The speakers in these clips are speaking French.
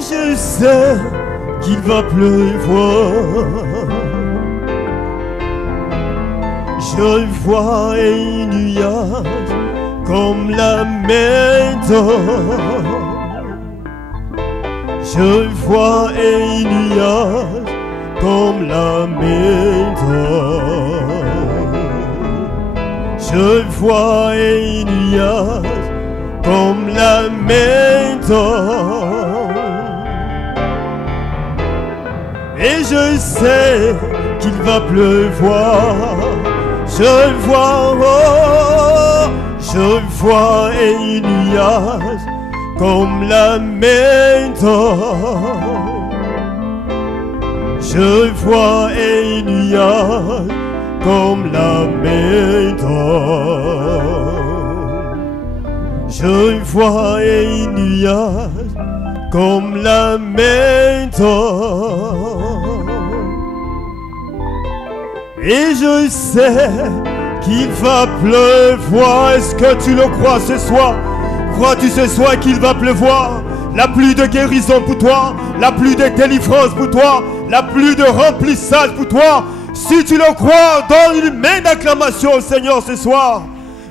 Je sais qu'il va pleuvoir. Je vois un nuage comme la mer d'or. Je vois un nuage comme la mer d'or. Je vois un nuage comme la mer d'or. Et je sais qu'il va pleuvoir. Je vois, oh, je vois un nuage comme la mer d'or. Je vois un nuage comme la mer d'or. Je vois un nuage comme la mer d'or. Et je sais qu'il va pleuvoir. Est-ce que tu le crois ce soir? Crois-tu ce soir qu'il va pleuvoir? La pluie de guérison pour toi, la pluie de délivrance pour toi, la pluie de remplissage pour toi. Si tu le crois, donne une main d'acclamation au Seigneur ce soir.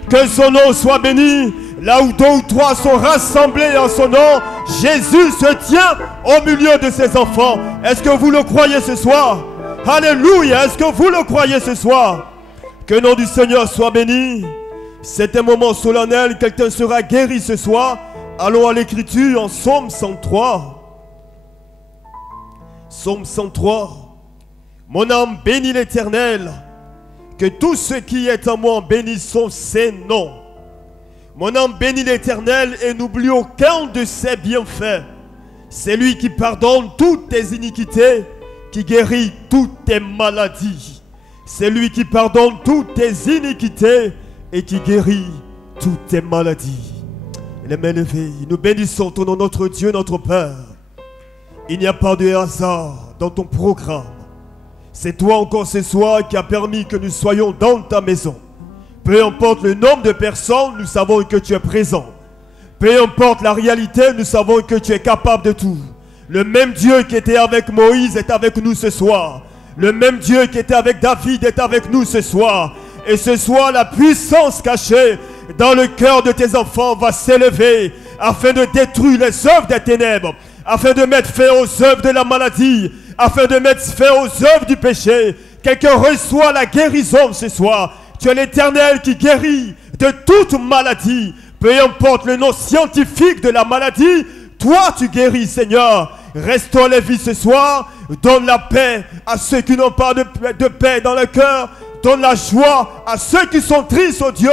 Que son nom soit béni. Là où 2 ou 3 sont rassemblés en son nom, Jésus se tient au milieu de ses enfants. Est-ce que vous le croyez ce soir? Alléluia. Est-ce que vous le croyez ce soir? Que le nom du Seigneur soit béni. C'est un moment solennel. Quelqu'un sera guéri ce soir. Allons à l'écriture en Psaume 103. Psaume 103. Mon âme bénit l'Éternel. Que tout ce qui est en moi bénisse son Saint-Nom. Mon âme bénit l'Éternel et n'oublie aucun de ses bienfaits. C'est lui qui pardonne toutes tes iniquités, qui guérit toutes tes maladies. C'est lui qui pardonne toutes tes iniquités et qui guérit toutes tes maladies. Les mains levées, nous bénissons ton nom, notre Dieu, notre Père. Il n'y a pas de hasard dans ton programme. C'est toi encore ce soir qui a permis que nous soyons dans ta maison. Peu importe le nombre de personnes, nous savons que tu es présent. Peu importe la réalité, nous savons que tu es capable de tout. Le même Dieu qui était avec Moïse est avec nous ce soir. Le même Dieu qui était avec David est avec nous ce soir. Et ce soir, la puissance cachée dans le cœur de tes enfants va s'élever afin de détruire les œuvres des ténèbres, afin de mettre fin aux œuvres de la maladie, afin de mettre fin aux œuvres du péché. Quelqu'un reçoit la guérison ce soir. Tu es l'Éternel qui guérit de toute maladie. Peu importe le nom scientifique de la maladie, toi tu guéris, Seigneur. Restaure les vies ce soir. Donne la paix à ceux qui n'ont pas de paix dans le cœur. Donne la joie à ceux qui sont tristes, oh Dieu.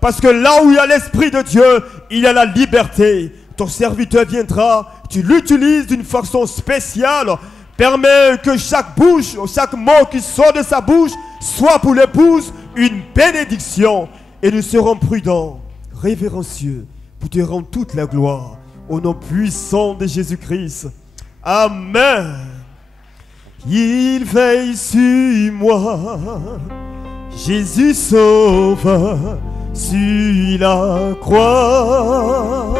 Parce que là où il y a l'Esprit de Dieu, il y a la liberté. Ton serviteur viendra. Tu l'utilises d'une façon spéciale. Permets que chaque bouche, chaque mot qui sort de sa bouche soit pour l'épouse une bénédiction. Et nous serons prudents, révérencieux, pour te rendre toute la gloire. Au nom puissant de Jésus-Christ. Amen. Il veille sur moi. Jésus sauve sur la croix.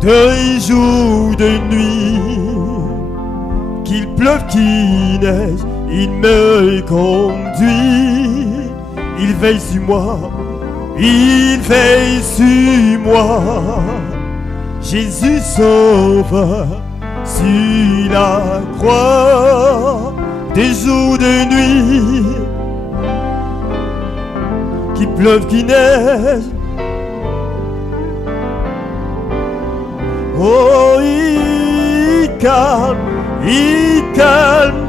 De jour, de nuit, qu'il pleuve, qu'il neige, il me conduit. Il veille sur moi, il veille sur moi. Jésus sauve sur la croix. Des jours de nuit, qu'il pleuve, qu'il neige. Oh, il calme, il calme.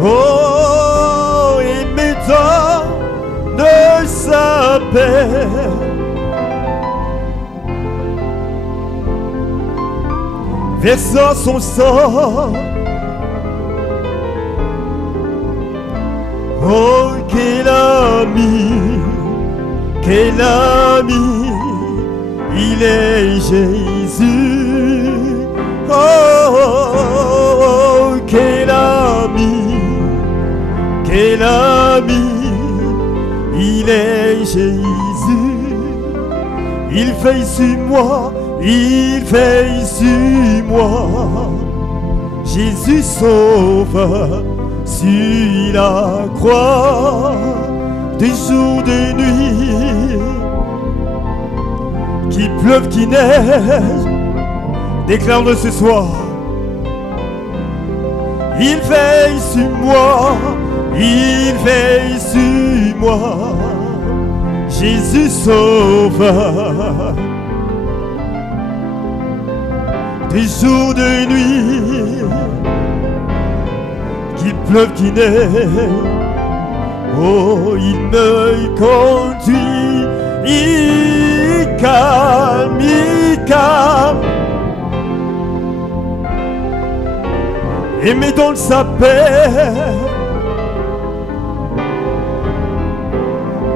Oh, il me donne sa paix. Versant son sang. Oh, quel ami, il est Jésus. Oh, oh, oh, quel ami, il est Jésus. il veille sur moi, il veille sur moi. Jésus sauve sur la croix, de jour, de nuit, qu'il pleuve, qu'il neige, déclare-le ce soir. Il veille sur moi, il veille sur moi. Jésus sauve, de jour, de nuit, qu'il pleuve, qu'il neige. Oh, il me conduit, il calme, il calme, et me donne sa paix.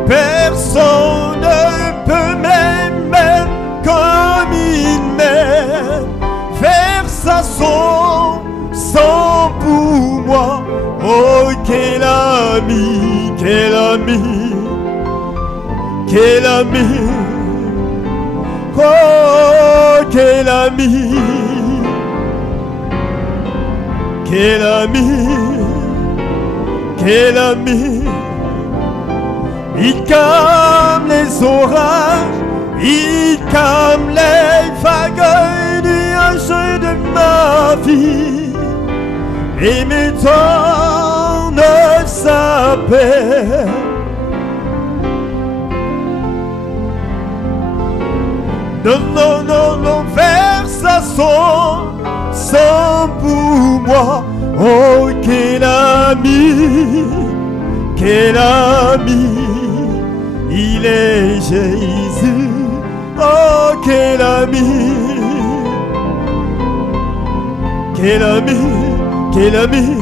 Personne ne peut m'aimer comme il m'aime, faire sa sang pour moi. Oh, quel ami, quel ami, quel ami. Oh, quel ami, quel ami, quel ami. Il calme les orages, il calme les vagues et nuages de ma vie, et me donne sa paix. Non, non, non, non, verse son pour moi. Oh, quel ami, quel ami, il est Jésus. Oh, quel ami, quel ami, quel ami,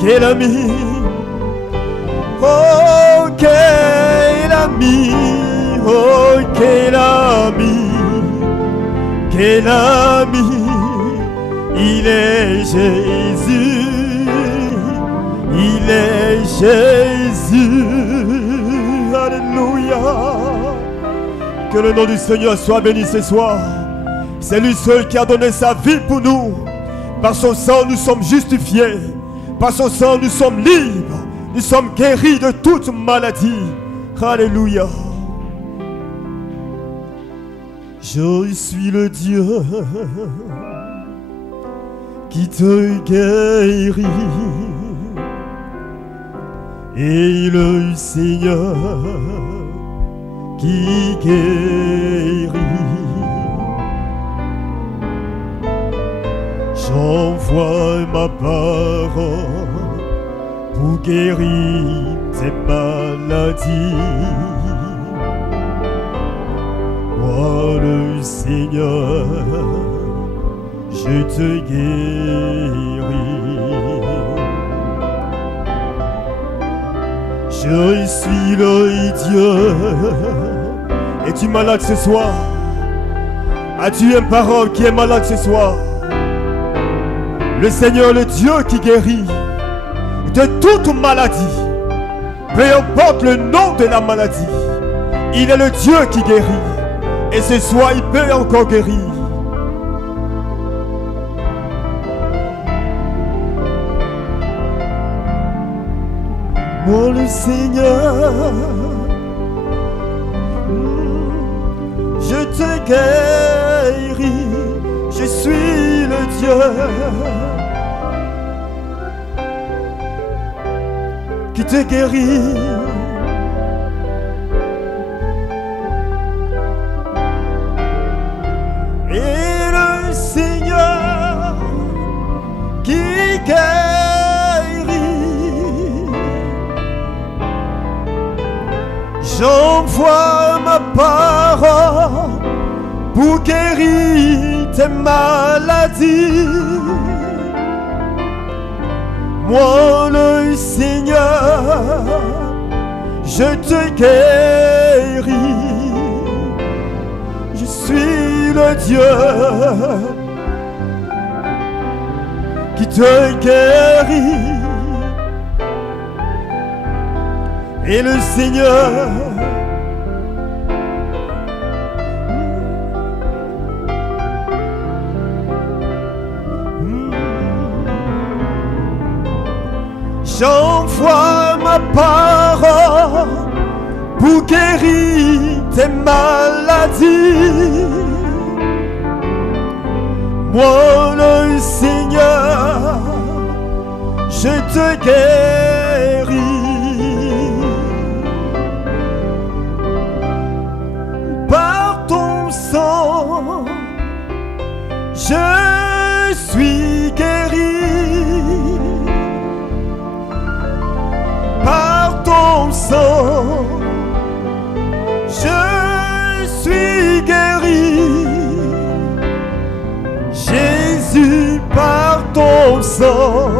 quel ami. Oh, quel ami, oh, quel ami, quel ami, il est Jésus, il est Jésus. Alléluia. Que le nom du Seigneur soit béni ce soir. C'est lui seul qui a donné sa vie pour nous. Par son sang, nous sommes justifiés. Par son sang, nous sommes libres. Nous sommes guéris de toute maladie. Alléluia. Je suis le Dieu qui te guérit, et le Seigneur qui guérit. J'envoie ma parole pour guérir tes maladies. Moi le Seigneur, je te guéris. Je suis le Dieu. Es-tu malade ce soir? As-tu un parent qui est malade ce soir? Le Seigneur, le Dieu qui guérit de toute maladie, peu importe le nom de la maladie, il est le Dieu qui guérit. Et ce soir, il peut encore guérir. Moi le Seigneur, je te guéris, je suis le Dieu qui te guérit. Et le Seigneur qui guérit, j'envoie ma parole pour guérir tes maladies. Moi le Seigneur, je te guéris. Je suis le Dieu qui te guérit. Et le Seigneur J'envoie ma parole pour guérir tes maladies. Moi le Seigneur, je te guéris. Par ton sang, je suis guéri. Par ton sang, je suis guéri. Jésus, par ton sang,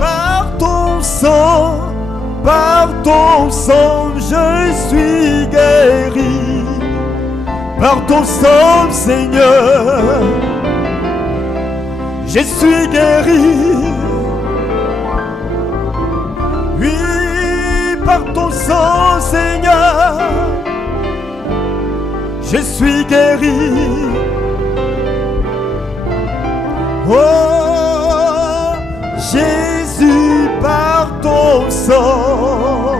par ton sang, par ton sang, je suis guéri. Par ton sang, Seigneur, je suis guéri. Oui, par ton sang, Seigneur, je suis guéri. Oh, Jésus, par ton sang.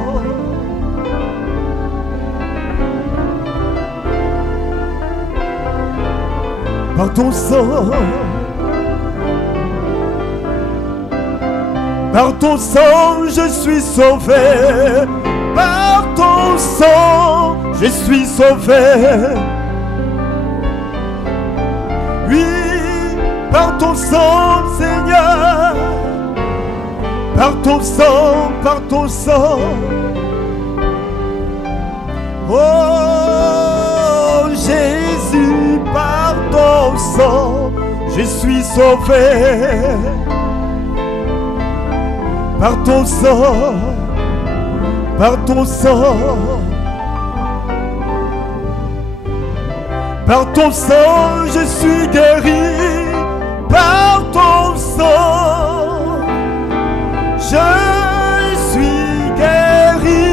Par ton sang. Par ton sang, je suis sauvé. Par ton sang, je suis sauvé. Oui, par ton sang, Seigneur. Par ton sang, par ton sang. Oh, Jésus, par ton sang, je suis sauvé. Par ton sang, par ton sang, par ton sang, je suis guéri. Par ton sang, je suis guéri.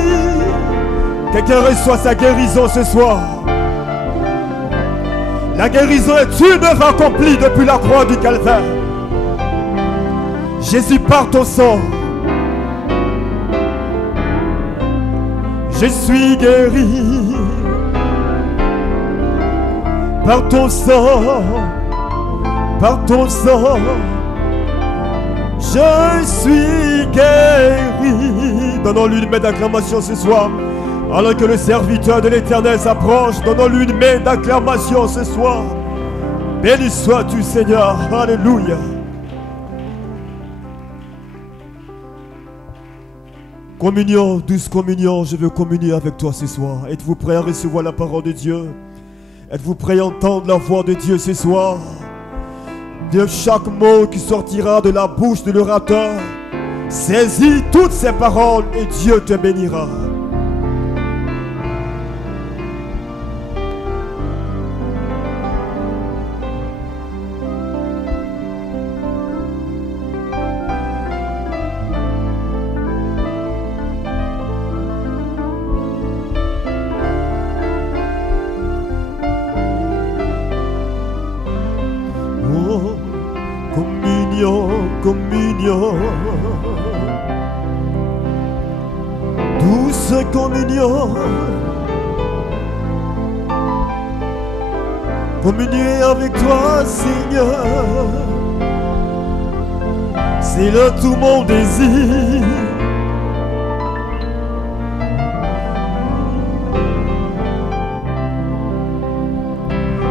Quelqu'un reçoit sa guérison ce soir. La guérison est une œuvre accomplie depuis la croix du Calvaire. Jésus, par ton sang, je suis guéri. Par ton sang, par ton sang, je suis guéri. Donnons-lui une main d'acclamation ce soir. Alors que le serviteur de l'Éternel s'approche, donnons-lui une main d'acclamation ce soir. Béni sois-tu, Seigneur. Alléluia. Communion, douce communion, je veux communier avec toi ce soir. Êtes-vous prêts à recevoir la parole de Dieu? Êtes-vous prêts à entendre la voix de Dieu ce soir? De chaque mot qui sortira de la bouche de l'orateur, saisis toutes ces paroles et Dieu te bénira. Communion, douce communion, communier avec toi, Seigneur, c'est là tout mon désir.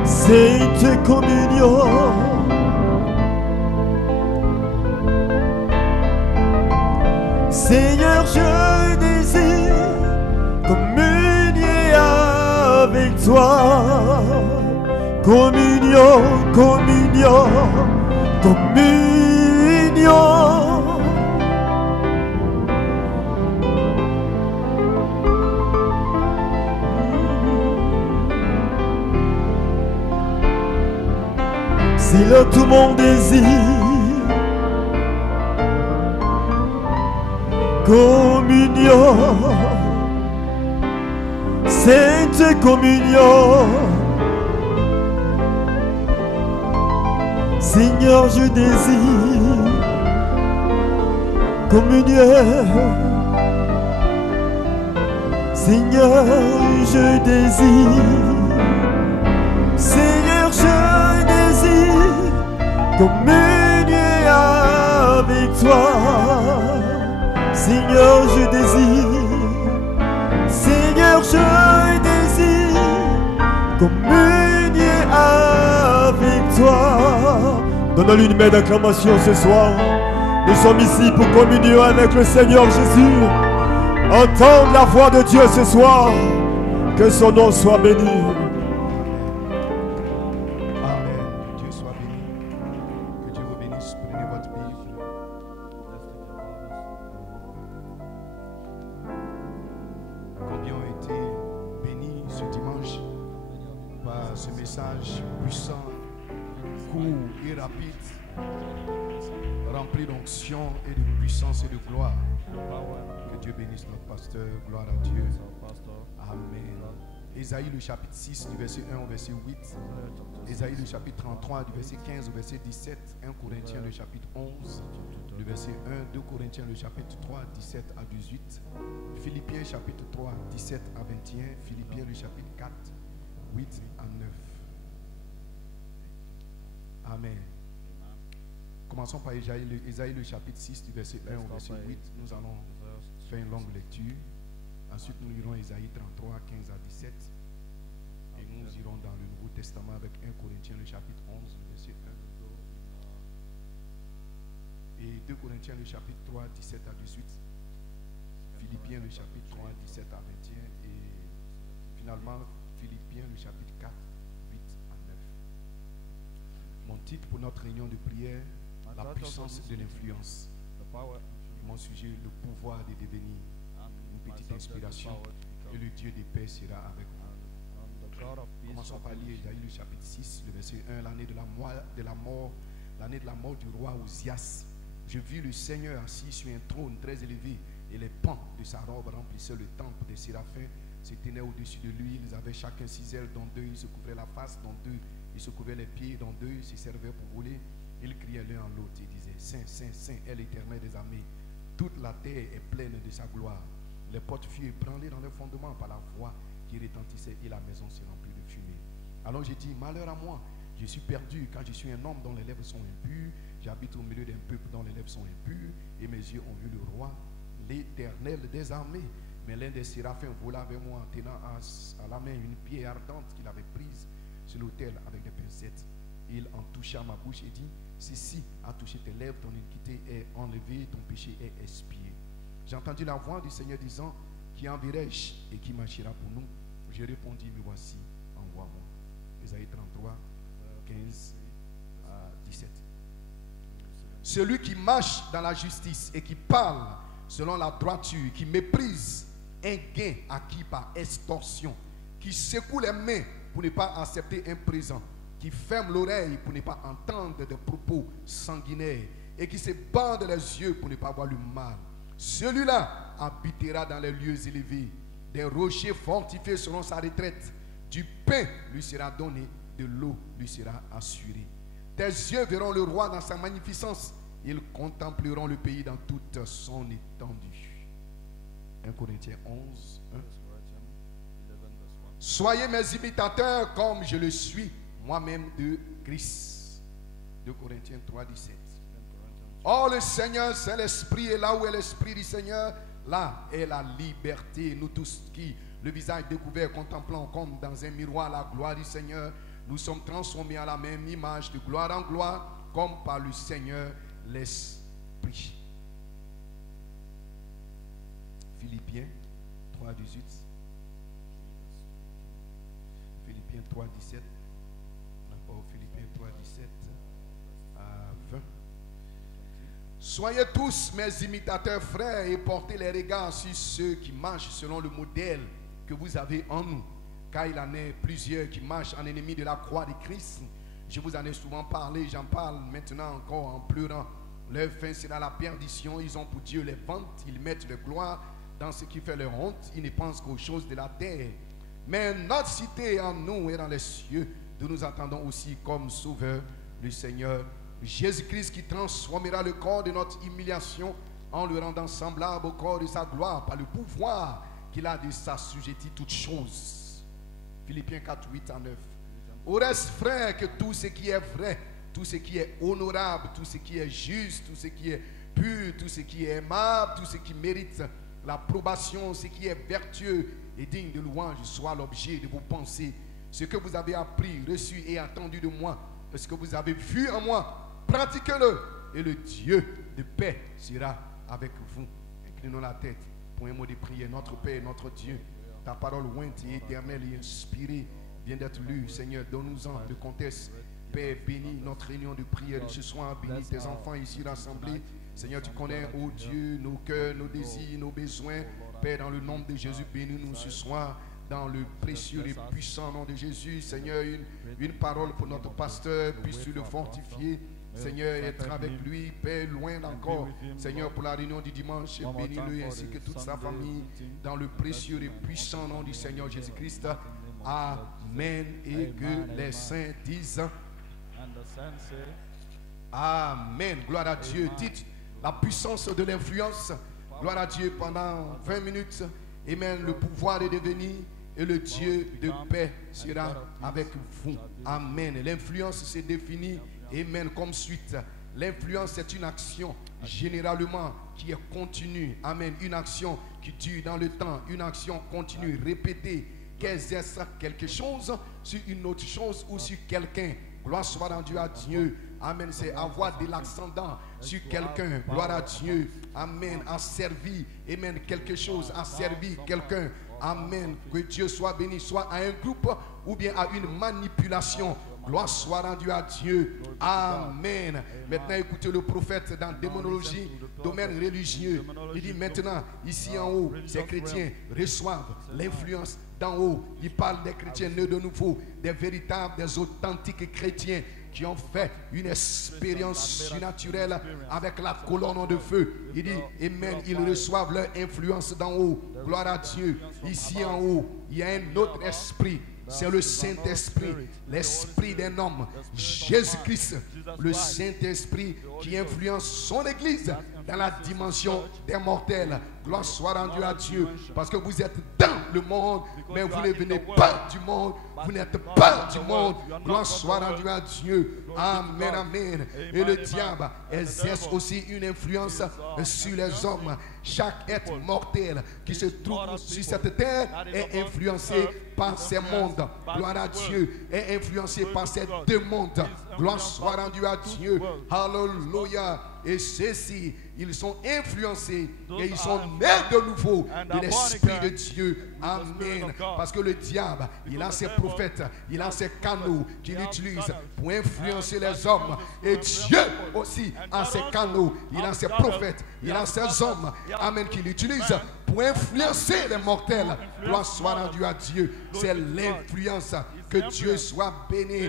Sainte communion, Seigneur, je désire communier avec toi. Communion, communion, communion. C'est là tout mon désir. Communion, sainte communion, Seigneur, je désire communier. Seigneur, je désire. Seigneur, je désire communier avec toi. Seigneur, je désire. Seigneur, je désire communier avec toi. Donne-lui une main d'acclamation ce soir. Nous sommes ici pour communier avec le Seigneur Jésus. Entendre la voix de Dieu ce soir. Que son nom soit béni. Amen. Que Dieu soit béni. Que Dieu vous bénisse. Prenez votre Bible. Combien ont été bénis ce dimanche par ce message puissant, court et rapide, rempli d'onction et de puissance et de gloire. Que Dieu bénisse notre pasteur. Gloire à Dieu. Amen. Ésaïe le chapitre 6 du verset 1 au verset 8. Ésaïe le chapitre 33 du verset 15 au verset 17. 1 Corinthiens le chapitre 11 du verset 1. 2 Corinthiens le chapitre 3 17 à 18. Philippiens chapitre 3 17 à 21. Philippiens le chapitre 4 8 à 9. Amen. Commençons par Ésaïe le chapitre 6 du verset 1 au verset 8. Nous allons faire une longue lecture. Ensuite, nous lirons Ésaïe 33, 15 à 17. Et nous irons dans le Nouveau Testament avec 1 Corinthiens, le chapitre 11, le verset 1. Et 2 Corinthiens, le chapitre 3, 17 à 18. Philippiens, le chapitre 3, 17 à 21. Et finalement, Philippiens, le chapitre 4, 8 à 9. Mon titre pour notre réunion de prière, la puissance de l'influence. Et mon sujet, le pouvoir de devenir. Une petite inspiration. Et le Dieu des paix sera avec vous. Commençons par lire Ésaïe le chapitre 6, le verset 1. L'année de la mort du roi Osias. Je vis le Seigneur assis sur un trône très élevé, et les pans de sa robe remplissaient le temple des séraphins. Se tenaient au-dessus de lui. Ils avaient chacun 6 ailes, dont 2 ils se couvraient la face, dont 2 ils se couvraient les pieds, dont 2 ils se servaient pour voler. Ils criaient l'un en l'autre et disaient: Saint, Saint, Saint est l'Éternel des armées. Toute la terre est pleine de sa gloire. Les portes furent ébranlées dans leurs fondements par la voix qui retentissait, et la maison se remplit de fumée. Alors j'ai dit: malheur à moi, je suis perdu, car je suis un homme dont les lèvres sont impures. J'habite au milieu d'un peuple dont les lèvres sont impures, et mes yeux ont vu le roi, l'Éternel des armées. Mais l'un des séraphins vola vers moi, en tenant à la main une pierre ardente qu'il avait prise sur l'autel avec des pincettes. Il en toucha ma bouche et dit: ceci a touché tes lèvres, ton iniquité est enlevée, ton péché est expié. J'ai entendu la voix du Seigneur disant: qui enverrai-je et qui marchera pour nous? Je répondis: me voici, envoie-moi. Ésaïe 33, 15 à 17. Celui qui marche dans la justice et qui parle selon la droiture, qui méprise un gain acquis par extorsion, qui secoue les mains pour ne pas accepter un présent, qui ferme l'oreille pour ne pas entendre des propos sanguinaires, et qui se bande les yeux pour ne pas voir le mal. Celui-là habitera dans les lieux élevés. Des rochers fortifiés seront sa retraite. Du pain lui sera donné, de l'eau lui sera assurée. Tes yeux verront le roi dans sa magnificence. Ils contempleront le pays dans toute son étendue. 1 Corinthiens 11, 1. Soyez mes imitateurs comme je le suis moi-même de Christ. 2 Corinthiens 3, 17. Oh, le Seigneur, c'est l'Esprit, et là où est l'Esprit du Seigneur, là est la liberté. Nous tous qui, le visage découvert, contemplons comme dans un miroir la gloire du Seigneur, nous sommes transformés à la même image de gloire en gloire, comme par le Seigneur l'Esprit. Philippiens 3, 18. Philippiens 3, 17. D'abord Philippiens 3, 17 à 20. Soyez tous mes imitateurs, frères, et portez les regards sur ceux qui marchent selon le modèle que vous avez en nous. Car il en est plusieurs qui marchent en ennemis de la croix de Christ. Je vous en ai souvent parlé, j'en parle maintenant encore en pleurant. Leur fin sera la perdition. Ils ont pour Dieu les ventes, ils mettent de gloire dans ce qui fait leur honte. Ils ne pensent qu'aux choses de la terre. Mais notre cité en nous et dans les cieux, nous nous attendons aussi comme sauveur le Seigneur Jésus-Christ qui transformera le corps de notre humiliation en le rendant semblable au corps de sa gloire par le pouvoir qu'il a de s'assujettir toutes choses. Philippiens 4, 8 à 9. Au reste, frère, que tout ce qui est vrai, tout ce qui est honorable, tout ce qui est juste, tout ce qui est pur, tout ce qui est aimable, tout ce qui mérite l'approbation, ce qui est vertueux et digne de louange, soit l'objet de vos pensées. Ce que vous avez appris, reçu et entendu de moi, ce que vous avez vu en moi, pratiquez-le, et le Dieu de paix sera avec vous. Inclinons la tête pour un mot de prière. Notre Père, notre Dieu, ta parole ointe et éternelle et inspirée vient d'être lue. Seigneur, donne-nous-en le contexte. Père, bénis notre réunion de prière de ce soir. Bénis tes enfants ici rassemblés. Seigneur, tu connais, oh Dieu, nos cœurs, nos désirs, nos besoins. Père, dans le nom de Jésus, bénis-nous ce soir. Dans le précieux et puissant nom de Jésus, Seigneur, une parole pour notre pasteur, puisses-tu le fortifier. Seigneur, être avec lui, Père, loin encore. Seigneur, pour la réunion du dimanche, bénis-le ainsi que toute sa famille. Dans le précieux et puissant nom du Seigneur Jésus-Christ. Amen. Et que les saints disent Amen. Gloire à Dieu. Dites la puissance de l'influence. Gloire à Dieu pendant 20 minutes. Amen. Le pouvoir de devenir et le Dieu de paix sera avec vous. Amen. L'influence se définit, amen, comme suite. L'influence est une action généralement qui est continue. Amen. Une action qui dure dans le temps. Une action continue, répétée, qui exerce quelque chose sur une autre chose ou sur quelqu'un. Gloire soit rendue à Dieu. Amen. C'est avoir de l'ascendant sur quelqu'un. Gloire à Dieu. Amen. A servi. Amen. Quelque chose. A servi quelqu'un. Amen. Que Dieu soit béni. Soit à un groupe ou bien à une manipulation. Gloire soit rendue à Dieu. Amen. Maintenant, écoutez le prophète dans démonologie, domaine religieux. Il dit maintenant, ici en haut, ces chrétiens reçoivent l'influence d'en haut. Il parle des chrétiens nés de nouveau, des véritables, des authentiques chrétiens qui ont fait une expérience surnaturelle avec la colonne de feu. Il dit, amen, ils reçoivent leur influence d'en haut. Gloire à Dieu. Ici en haut, il y a un autre esprit. C'est le Saint-Esprit, l'esprit d'un homme, Jésus-Christ, le Saint-Esprit qui influence son Église dans la dimension des mortels. Gloire soit rendue à Dieu, parce que vous êtes dans le monde, mais vous ne venez pas du monde, vous n'êtes pas du monde. Gloire soit rendue à Dieu. Amen, amen. Et le diable exerce aussi une influence sur les hommes. Chaque être mortel qui se trouve sur cette terre est influencé par ces mondes. Gloire à Dieu. Est influencé par ces deux mondes. Gloire soit rendue à Dieu. Alléluia. Et ceux-ci, ils sont influencés et ils sont nés de nouveau de l'Esprit de Dieu. Amen. Parce que le diable, il a ses prophètes, il a ses canaux qu'il utilise pour influencer les hommes. Et Dieu aussi a ses canaux, il a ses prophètes, il a ses hommes, amen, qu'il utilise pour influencer les mortels. Gloire soit rendue à Dieu. C'est l'influence. Que Dieu soit béni.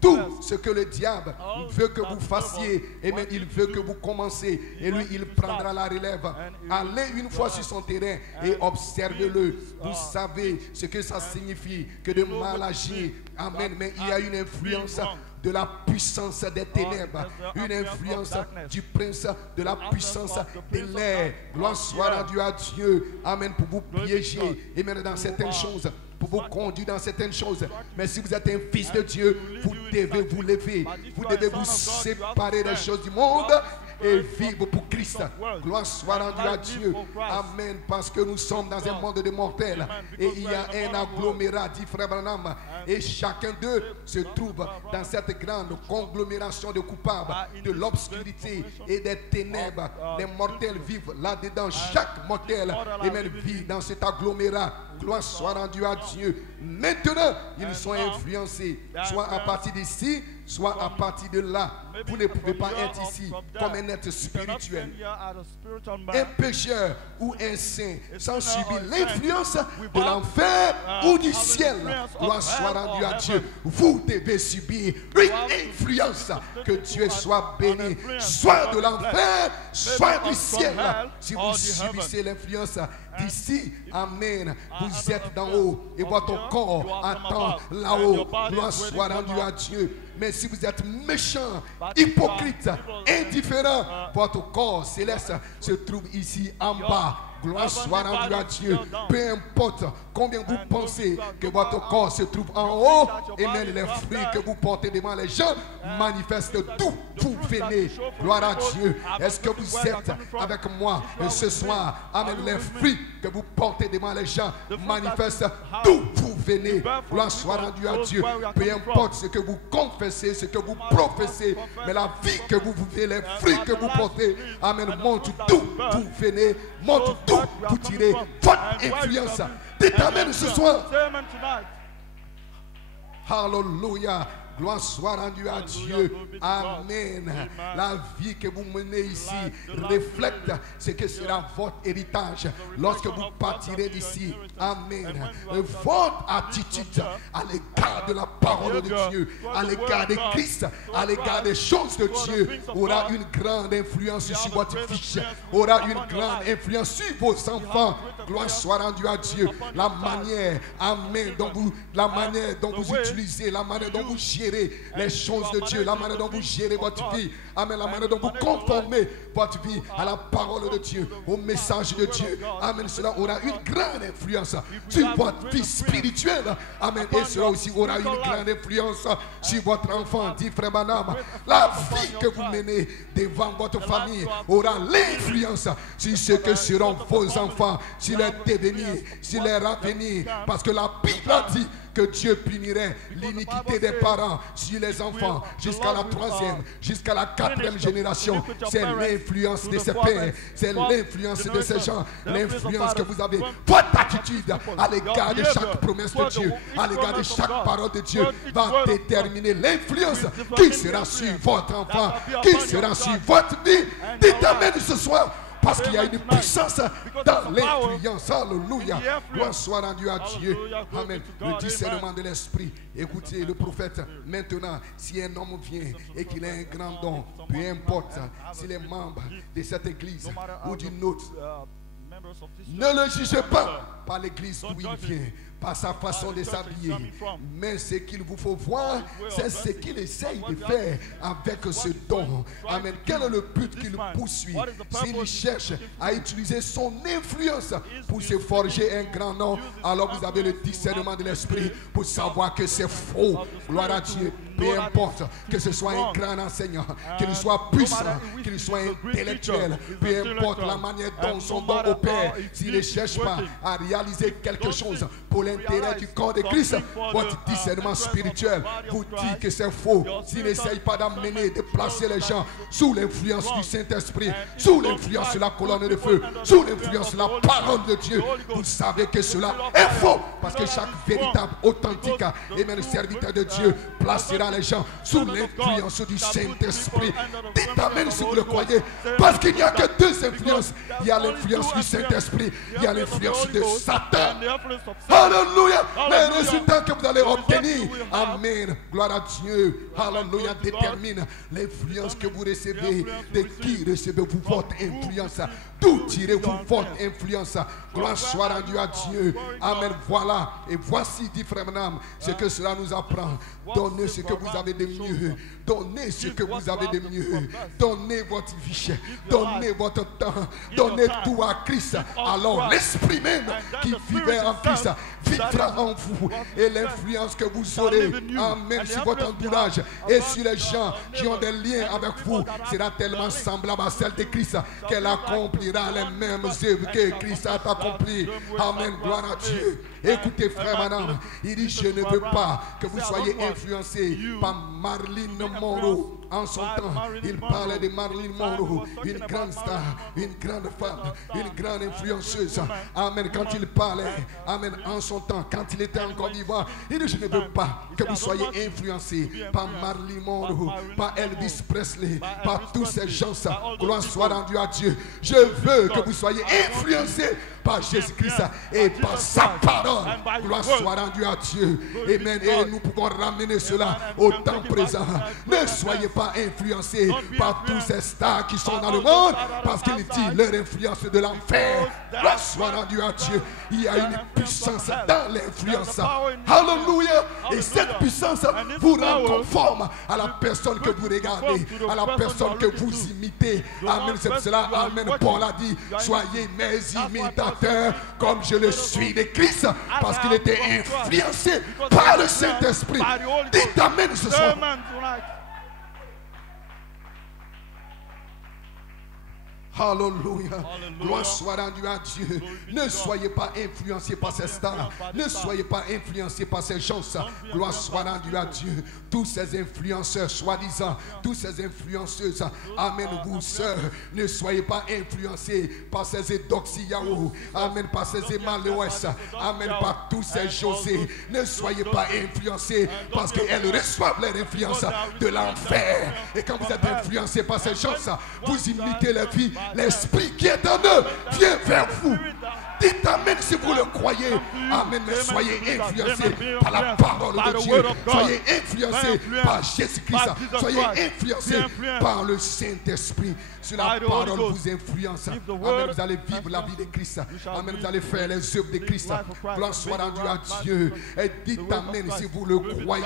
Tout ce que le diable veut que vous fassiez, et même il veut que vous commenciez, et lui il prendra la relève. Allez une fois sur son terrain et observez-le. Vous savez ce que ça signifie que de mal agir. Amen. Mais il y a une influence de la puissance des ténèbres, une influence du prince de la puissance de l'air. Gloire soit rendue à Dieu. Amen. Pour vous piéger et même dans certaines choses, pour vous conduire dans certaines choses. Mais si vous êtes un fils de Dieu, vous devez vous lever. Vous devez vous séparer des choses du monde et vivre pour Christ. Gloire soit rendue à Dieu. Amen. Parce que nous sommes dans un monde de mortels. Et il y a un agglomérat, dit Frère Branham. Et chacun d'eux se trouve dans cette grande conglomération de coupables, de l'obscurité et des ténèbres. Les mortels vivent là-dedans. Chaque mortel vit dans cet agglomérat. Gloire soit rendue à Dieu. Maintenant, ils sont influencés, soit à partir d'ici, soit à partir de là. Vous ne pouvez pas être ici comme un être spirituel, un pécheur ou un saint, sans subir l'influence de l'enfer ou du ciel. Gloire soit rendue à Dieu. Vous devez subir une influence. Que Dieu soit béni, soit de l'enfer, soit du ciel. Si vous subissez l'influence d'ici, amen, vous êtes d'en haut et votre corps attend là-haut. Gloire soit rendue à Dieu. Mais si vous êtes méchant, hypocrite, indifférent, votre corps céleste se trouve ici en bas. Gloire soit rendue à Dieu. Peu importe combien vous pensez que votre corps se trouve en haut, et même les fruits que vous portez devant les gens manifestent d'où vous venez. Gloire à Dieu. Est-ce que vous êtes avec moi ce soir? Amen. Les fruits que vous portez devant les gens manifestent d'où vous venez. Gloire soit rendue à Dieu. Peu importe ce que vous confessez, ce que vous professez, mais la vie que vous vivez, les fruits que vous portez, amen, montre d'où vous venez, montre d'où vous tirez votre influence. Dites amen ce soir. Hallelujah. Gloire soit rendue à Dieu. Amen. La vie que vous menez ici reflète ce que sera votre héritage lorsque vous partirez d'ici. Amen. Votre attitude à l'égard de la parole de Dieu, à l'égard de Christ, à l'égard des choses de Dieu aura une grande influence sur votre fiche, aura une grande influence sur vos enfants. Gloire soit rendue à Dieu. La manière, amen, dont vous utilisez, la manière dont vous gérez les choses de Dieu, la manière dont vous gérez votre vie, amen, la manière dont vous conformez votre vie à la parole de Dieu, au message de Dieu, amen, cela aura une grande influence sur votre vie spirituelle, amen, et cela aussi aura une grande influence sur votre enfant, dit Frère Branham. La vie que vous menez devant votre famille aura l'influence sur ce que seront vos enfants, sur leur devenir, sur leur avenir, parce que la Bible a dit que Dieu punirait l'iniquité des parents sur les enfants jusqu'à la 3e, jusqu'à la 4e génération. C'est l'influence de ces pères, c'est l'influence de ces gens, l'influence que vous avez. Votre attitude à l'égard de chaque promesse de Dieu, à l'égard de chaque parole de Dieu va déterminer l'influence qui sera sur votre enfant, qui sera sur votre vie. Dites amen ce soir. Parce qu'il y a une puissance dans l'influence. Alléluia. Gloire soit rendue à Dieu. Amen. Le discernement de l'esprit. Écoutez le prophète. Maintenant, si un homme vient et qu'il a un grand don, peu importe s'il est membre de cette église ou d'une autre, ne le jugez pas par l'église d'où il vient, par sa façon de s'habiller. Mais ce qu'il vous faut voir, c'est ce qu'il essaye de faire avec ce don. Amen. Quel est le but qu'il poursuit? S'il cherche à utiliser son influence pour se forger un grand nom, alors vous avez le discernement de l'esprit pour savoir que c'est faux. Gloire à Dieu. Peu importe que ce soit un grand enseignant, qu'il soit puissant, qu'il soit intellectuel, peu importe la manière dont son don opère, s'il ne cherche pas à réaliser quelque chose pour l'intérêt du corps de Christ, votre discernement spirituel vous dit que c'est faux. S'il n'essaye pas d'amener, de placer les gens sous l'influence du Saint-Esprit, sous l'influence de la colonne de feu, sous l'influence de la parole de Dieu, vous savez que cela est faux. Parce que chaque véritable, authentique et même serviteur de Dieu placera les gens sous l'influence du Saint-Esprit. Dites amen si vous le croyez. Parce qu'il n'y a que deux influences. Il y a l'influence du Saint-Esprit, il y a l'influence de Satan. Alléluia. Les résultats que vous allez obtenir, amen, gloire à Dieu, alléluia, détermine l'influence que vous recevez. De qui recevez-vous votre influence? D'où tirez-vous votre influence? Gloire soit rendue à Dieu. Amen. Voilà. Et voici, dit Frère Branham, ce que cela nous apprend. Donnez ce que vous avez de mieux. Donnez ce que vous avez de mieux. Donnez votre vie. Donnez votre temps. Donnez tout à Christ. Alors l'Esprit même qui vivait en Christ vivra en vous. Et l'influence que vous aurez, amen, sur votre entourage et sur les gens qui ont des liens avec vous sera tellement semblable à celle de Christ qu'elle accomplira les mêmes œuvres que Christ a accompli. Amen. Gloire à Dieu. Écoutez, Frère Branham, il dit: je ne veux pas que vous soyez influencés par Marilyn Monroe. En son temps, il parlait de Marilyn Monroe, une grande star, une grande femme, une grande influenceuse. Amen. Quand il parlait, amen, en son temps, quand il était encore vivant, il dit: je ne veux pas que vous soyez influencés par Marilyn Monroe, par Elvis Presley, par tous ces gens. Gloire soit rendue à Dieu. Je veux que vous soyez influencés par Jésus-Christ et par sa parole. Gloire soit rendue à Dieu. Amen. Et nous pouvons ramener cela au temps présent. Ne soyez pas influencés par tous ces stars qui sont dans le monde, parce qu'il dit leur influence de l'enfer. Gloire soit rendue à Dieu. Il y a une puissance dans l'influence. Alléluia. Et cette puissance vous rend conforme à la personne que vous regardez, à la personne que vous imitez. Amen. C'est cela. Amen. Paul a dit, soyez mes imitateurs comme je le suis de Christ, parce qu'il était influencé par le Saint-Esprit. Dites amen ce soir. Alléluia. Gloire soit rendue à Dieu. Ne soyez pas influencés par ces stars. Ne soyez pas influencés par ces gens. Gloire soit rendue à Dieu. Tous ces influenceurs, soi-disant, tous ces influenceuses. Amen. Vous, sœurs, ne soyez pas influencés par ces Edoxiaou. Amen. Par ces Emmaléos. Amen. Par tous ces José. Ne soyez pas influencés parce qu'elles reçoivent leur influence de l'enfer. Et quand vous êtes influencés par ces gens, vous imitez la vie. L'esprit qui est en eux vient vers vous. Dites amen si vous le croyez. Amen. Mais soyez influencés par la parole de Dieu. Soyez influencés par Jésus-Christ. Soyez influencés par le Saint-Esprit. Sur la parole vous influence. Amen. Vous allez vivre la vie de Christ. Amen. Vous allez faire les œuvres de Christ. Gloire soit rendue à Dieu. Et dites amen si vous le croyez.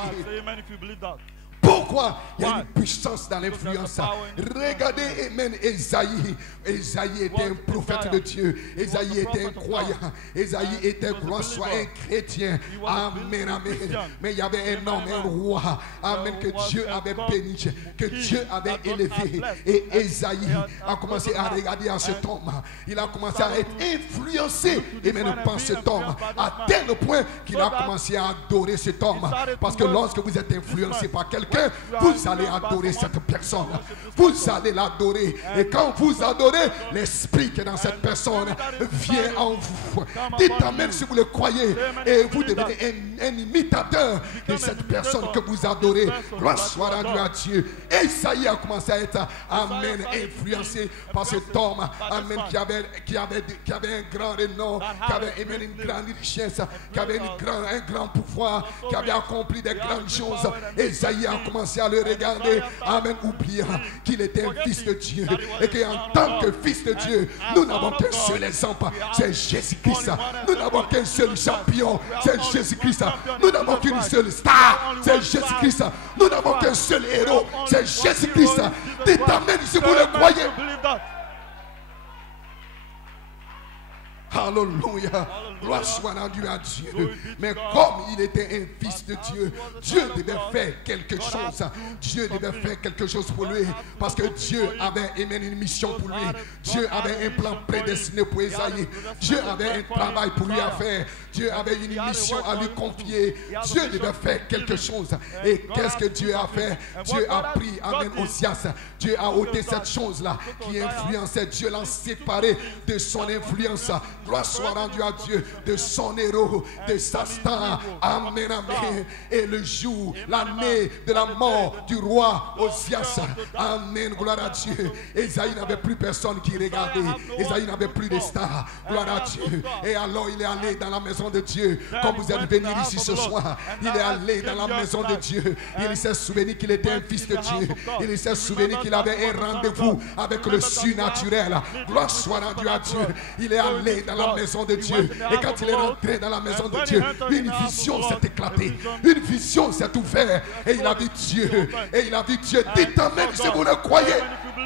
Pourquoi il y a une puissance dans l'influence? Regardez, amen, Ésaïe. Ésaïe était un prophète de Dieu. Ésaïe était un croyant. Ésaïe était, gloire soit, un chrétien. Amen, amen. Mais il y avait un homme, un roi. Amen, que Dieu avait béni, que Dieu avait élevé. Et Ésaïe a commencé à regarder à cet homme. Il a commencé à être influencé, amen, par cet homme. À tel point qu'il a commencé à adorer cet homme. Parce que lorsque vous êtes influencé par quelqu'un, vous allez adorer cette personne. Vous allez l'adorer. Et quand vous adorez, l'esprit qui est dans cette personne vient en vous. Dites amen si vous le croyez. Et vous devenez un imitateur de cette personne que vous adorez. Gloire soit rendue à Dieu. Esaïe a commencé à être, amen, influencé par cet homme, amen, qui avait un grand renom, qui avait, amen, une grande richesse, qui avait un grand pouvoir, qui avait accompli des grandes choses. Esaïe a commencé à le regarder, amen, oubliant qu'il était un fils de Dieu et qu'en tant que fils de Dieu, nous n'avons qu'un seul exemple, c'est Jésus-Christ. Nous n'avons qu'un seul champion, c'est Jésus-Christ. Nous n'avons qu'une seule star, c'est Jésus-Christ. Nous n'avons qu'un seul héros, c'est Jésus-Christ. Dites amen si vous le croyez. Alléluia. Gloire soit rendue à Dieu. Mais comme il était un fils de Dieu, Dieu devait faire quelque chose. Dieu devait faire quelque chose pour lui. Parce que Dieu avait une mission pour lui. Dieu avait un plan prédestiné pour Esaïe. Dieu avait un travail pour lui à faire. Dieu avait une mission à lui confier. Dieu devait faire quelque chose. Et qu'est-ce que Dieu a fait? Dieu a pris, amen, Osias. Dieu a ôté cette chose-là qui influençait. Dieu l'a séparé de son influence. Gloire soit rendue à Dieu, de son héros, de sa star. Amen, amen. Et le jour, l'année de la mort du roi Osias. Amen, gloire à Dieu. Esaïe n'avait plus personne qui regardait. Esaïe n'avait plus de stars. Gloire à Dieu. Et alors il est allé dans la maison de Dieu. Comme vous êtes venus ici ce soir, il est allé dans la maison de Dieu. Il s'est souvenu qu'il était un fils de Dieu. Il s'est souvenu qu'il avait un rendez-vous avec le surnaturel. Gloire soit rendue à Dieu. Il est allé dans la maison de Dieu. Et quand il est rentré dans la maison de Dieu, une vision s'est éclatée. Une vision s'est ouverte. Et il a vu Dieu. Et il a vu Dieu. Dites amen si vous le croyez.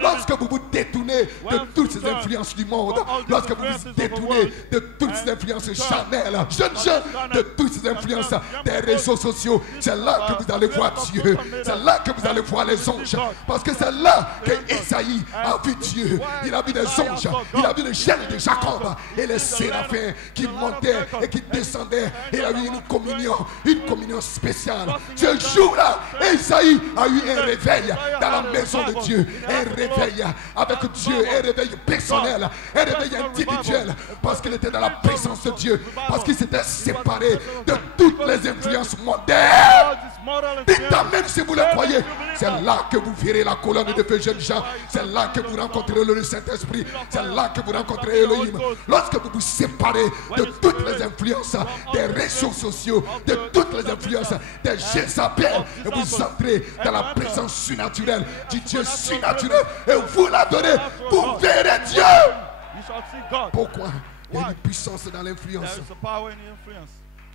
Lorsque vous vous détournez de toutes ces influences du monde, lorsque vous vous détournez de toutes ces influences charnelles, jeunes gens, de toutes ces influences des réseaux sociaux, c'est là que vous allez voir Dieu. C'est là que vous allez voir les anges. Parce que c'est là que Esaïe a vu Dieu. Il a vu des anges. Il a vu le chêne de Jacob et les séraphins qui montaient et qui descendaient. Et il a eu une communion spéciale. Ce jour-là, Esaïe a eu un réveil dans la maison de Dieu. Un réveil avec Dieu, un réveil personnel, un réveil individuel, parce qu'il était dans la présence de Dieu, parce qu'il s'était séparé de toutes les influences mondaines. Dites amen si vous le croyez. C'est là que vous verrez la colonne de feu jeunes gens. C'est là que vous rencontrerez le Saint-Esprit. C'est là que vous rencontrerez Elohim. Lorsque vous vous séparez de toutes les influences des réseaux sociaux, de toutes les influences des Jézabel, et vous entrez dans la présence surnaturelle du Dieu surnaturel et vous l'adorez, vous verrez Dieu. Pourquoi? Il y a une puissance dans l'influence.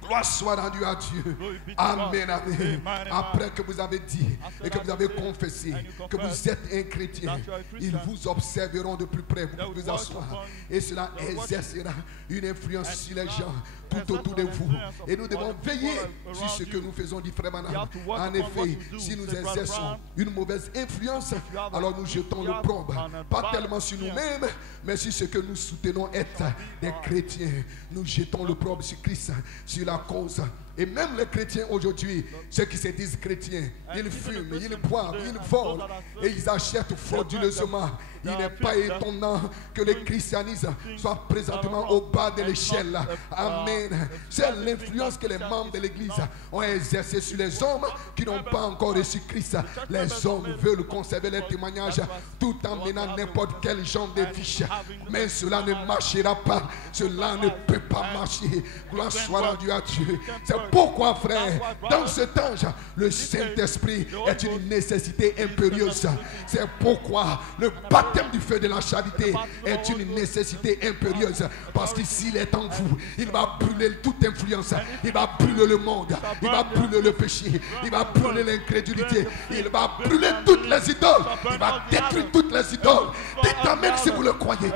Gloire soit rendue à Dieu. Amen, amen. Après que vous avez dit et que vous avez confessé que vous êtes un chrétien, ils vous observeront de plus près. Vous pouvez vous asseoir. Et cela exercera une influence sur les gens tout autour de vous. Et nous devons veiller sur ce que nous faisons différemment. En effet, si nous exerçons une mauvaise influence, alors nous jetons l'opprobre, pas tellement sur nous-mêmes, mais sur ce que nous soutenons être des chrétiens. Nous jetons l'opprobre sur Christ, sur la cause. Et même les chrétiens aujourd'hui, ceux qui se disent chrétiens, ils fument, ils boivent, ils volent et ils achètent frauduleusement. Il n'est pas étonnant que le christianisme soit présentement au bas de l'échelle. Amen. C'est l'influence que les membres de l'église ont exercée sur les hommes qui n'ont pas encore reçu Christ. Les hommes veulent conserver les témoignages tout en menant n'importe quel genre de fiche. Mais cela ne marchera pas. Cela ne peut pas marcher. Gloire soit rendue à Dieu. C'est pourquoi, frère, dans cet âge, le Saint-Esprit est une nécessité impérieuse. C'est pourquoi le baptême du feu de la charité est une nécessité impérieuse. Parce que s'il est en vous, il va brûler toute influence. Il va brûler le monde. Il va brûler le péché. Il va brûler l'incrédulité. Il va brûler toutes les idoles. Il va détruire toutes les idoles. Dites amen si vous le croyez.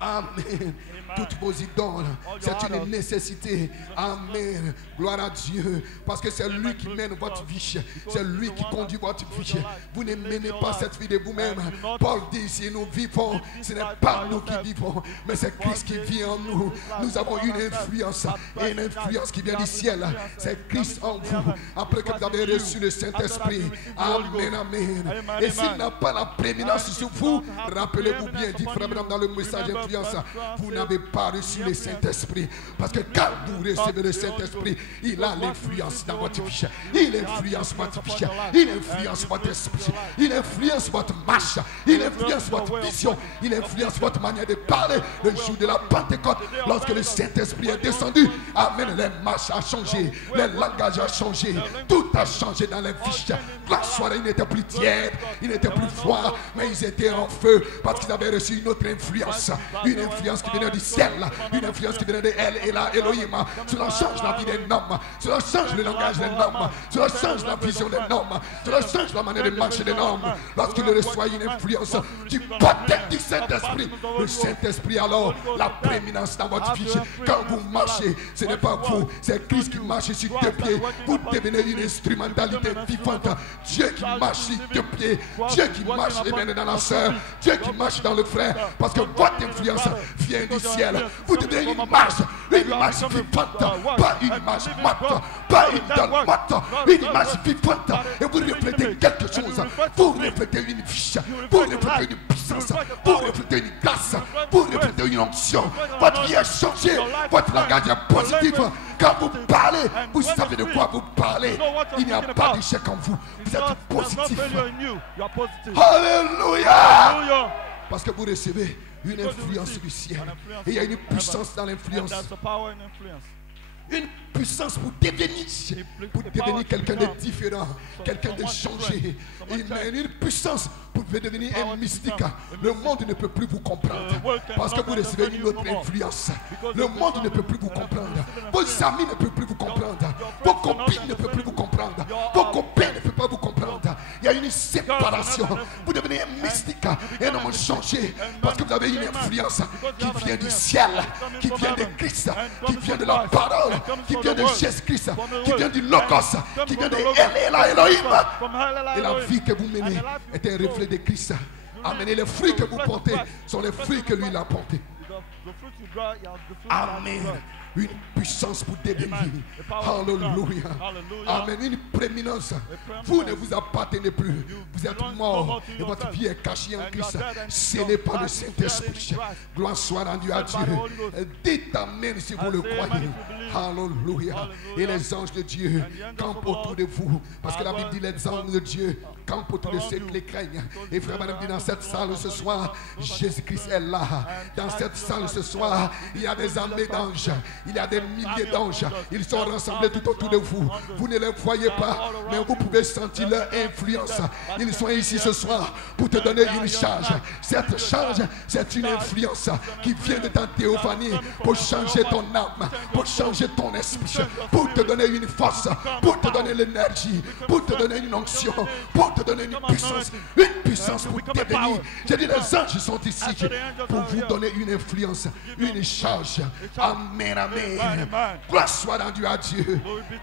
Amen. Toutes vos idoles, c'est une nécessité. Amen. Gloire à Dieu. Parce que c'est lui qui mène votre vie. C'est lui qui conduit votre vie. Vous ne menez pas cette vie de vous-même. Paul dit, si nous vivons, ce n'est pas nous qui vivons, mais c'est Christ qui vit en nous. Nous avons une influence, et une influence qui vient du ciel. C'est Christ en vous. Après que vous avez reçu le Saint-Esprit. Amen, amen. Et s'il n'a pas la prééminence sur vous, rappelez-vous bien, dit Frère Branham dans le message influence, vous n'avez pas reçu le Saint-Esprit. Parce que quand vous recevez le Saint-Esprit, il a l'influence dans votre vie. Il influence votre vie. Il influence votre esprit. Il influence votre marche. Il influence votre vision. Il influence votre manière de parler. Le jour de la Pentecôte, lorsque le Saint-Esprit est descendu, amen, les marches ont changé. Les langages ont changé. Tout a changé dans les vies. La soirée, il n'était plus tiède. Il n'était plus froid. Mais ils étaient en feu parce qu'ils avaient reçu une autre influence. Une influence qui venait du ciel. Une influence qui venait de elle et là, Elohim. Cela change la vie d'un homme. Cela change le langage d'un homme. Cela change la vision d'un homme. Cela change la manière de marcher d'un homme. Lorsqu'il reçoit une influence du baptême du Saint-Esprit, le Saint-Esprit alors la prééminence dans votre vie. Quand vous marchez, ce n'est pas vous, c'est Christ qui marche sur deux pieds. Vous devenez une instrumentalité vivante. Dieu qui marche sur deux pieds. Dieu qui marche dans la sœur. Dieu qui marche dans le frère. Parce que votre influence vient du ciel. Vous devenez une image vivante, pas une image morte, pas une idole morte, une image vivante. Et vous reflétez quelque chose. Vous reflétez une vie, vous reflétez une puissance, vous reflétez une grâce, vous reflétez une onction. Votre vie est changée, votre langage est positif. Quand vous parlez, vous savez de quoi vous parlez. Il n'y a pas d'échec en vous. Vous êtes positif. Alléluia. Parce que vous recevez une influence du ciel. Et il y a une puissance dans l'influence. Une puissance pour devenir quelqu'un de différent, quelqu'un de changé. Une puissance pour devenir un mystique. Le monde ne peut plus vous comprendre parce que vous recevez une autre influence. Le monde ne peut plus vous comprendre. Vos amis ne peuvent plus vous comprendre. Vos copines ne peuvent plus vous comprendre. Vos copains ne peuvent pas vous comprendre. Il y a une séparation. Vous devenez un mystique, un homme changé parce que vous avez une influence qui vient du ciel, qui vient de Christ, qui vient de la parole, qui vient de Jésus-Christ, qui vient du Logos, qui vient de Elohim. Et la vie que vous menez est un reflet de Christ. Amen. Et les fruits que vous portez sont les fruits que lui a portés. Amen. une puissance pour devenir. Alléluia. Amen. Une prééminence. Vous ne vous appartenez plus. Vous êtes mort et votre vie est cachée en Christ. Scellé par le Saint-Esprit. Gloire soit rendue à Dieu. Dites Amen si vous le croyez. Alléluia. Et les anges de Dieu campent autour de vous. Parce que la Bible dit les anges de Dieu campent autour de ceux qui les craignent. Et frère madame dit dans cette salle ce soir, Jésus-Christ est là. Dans cette salle ce soir, il y a des armées d'anges. Il y a des milliers d'anges. Ils sont rassemblés tout autour de vous. Vous ne les voyez pas, mais vous pouvez sentir leur influence. Ils sont ici ce soir pour te donner une charge. Cette charge, c'est une influence qui vient de ta théophanie pour changer ton âme, pour changer ton esprit, pour te donner une force, pour te donner l'énergie, pour te donner une onction, pour te donner une puissance pour devenir. J'ai dit les anges sont ici pour vous donner une influence, une charge. Amen, amen. Gloire soit rendue à Dieu.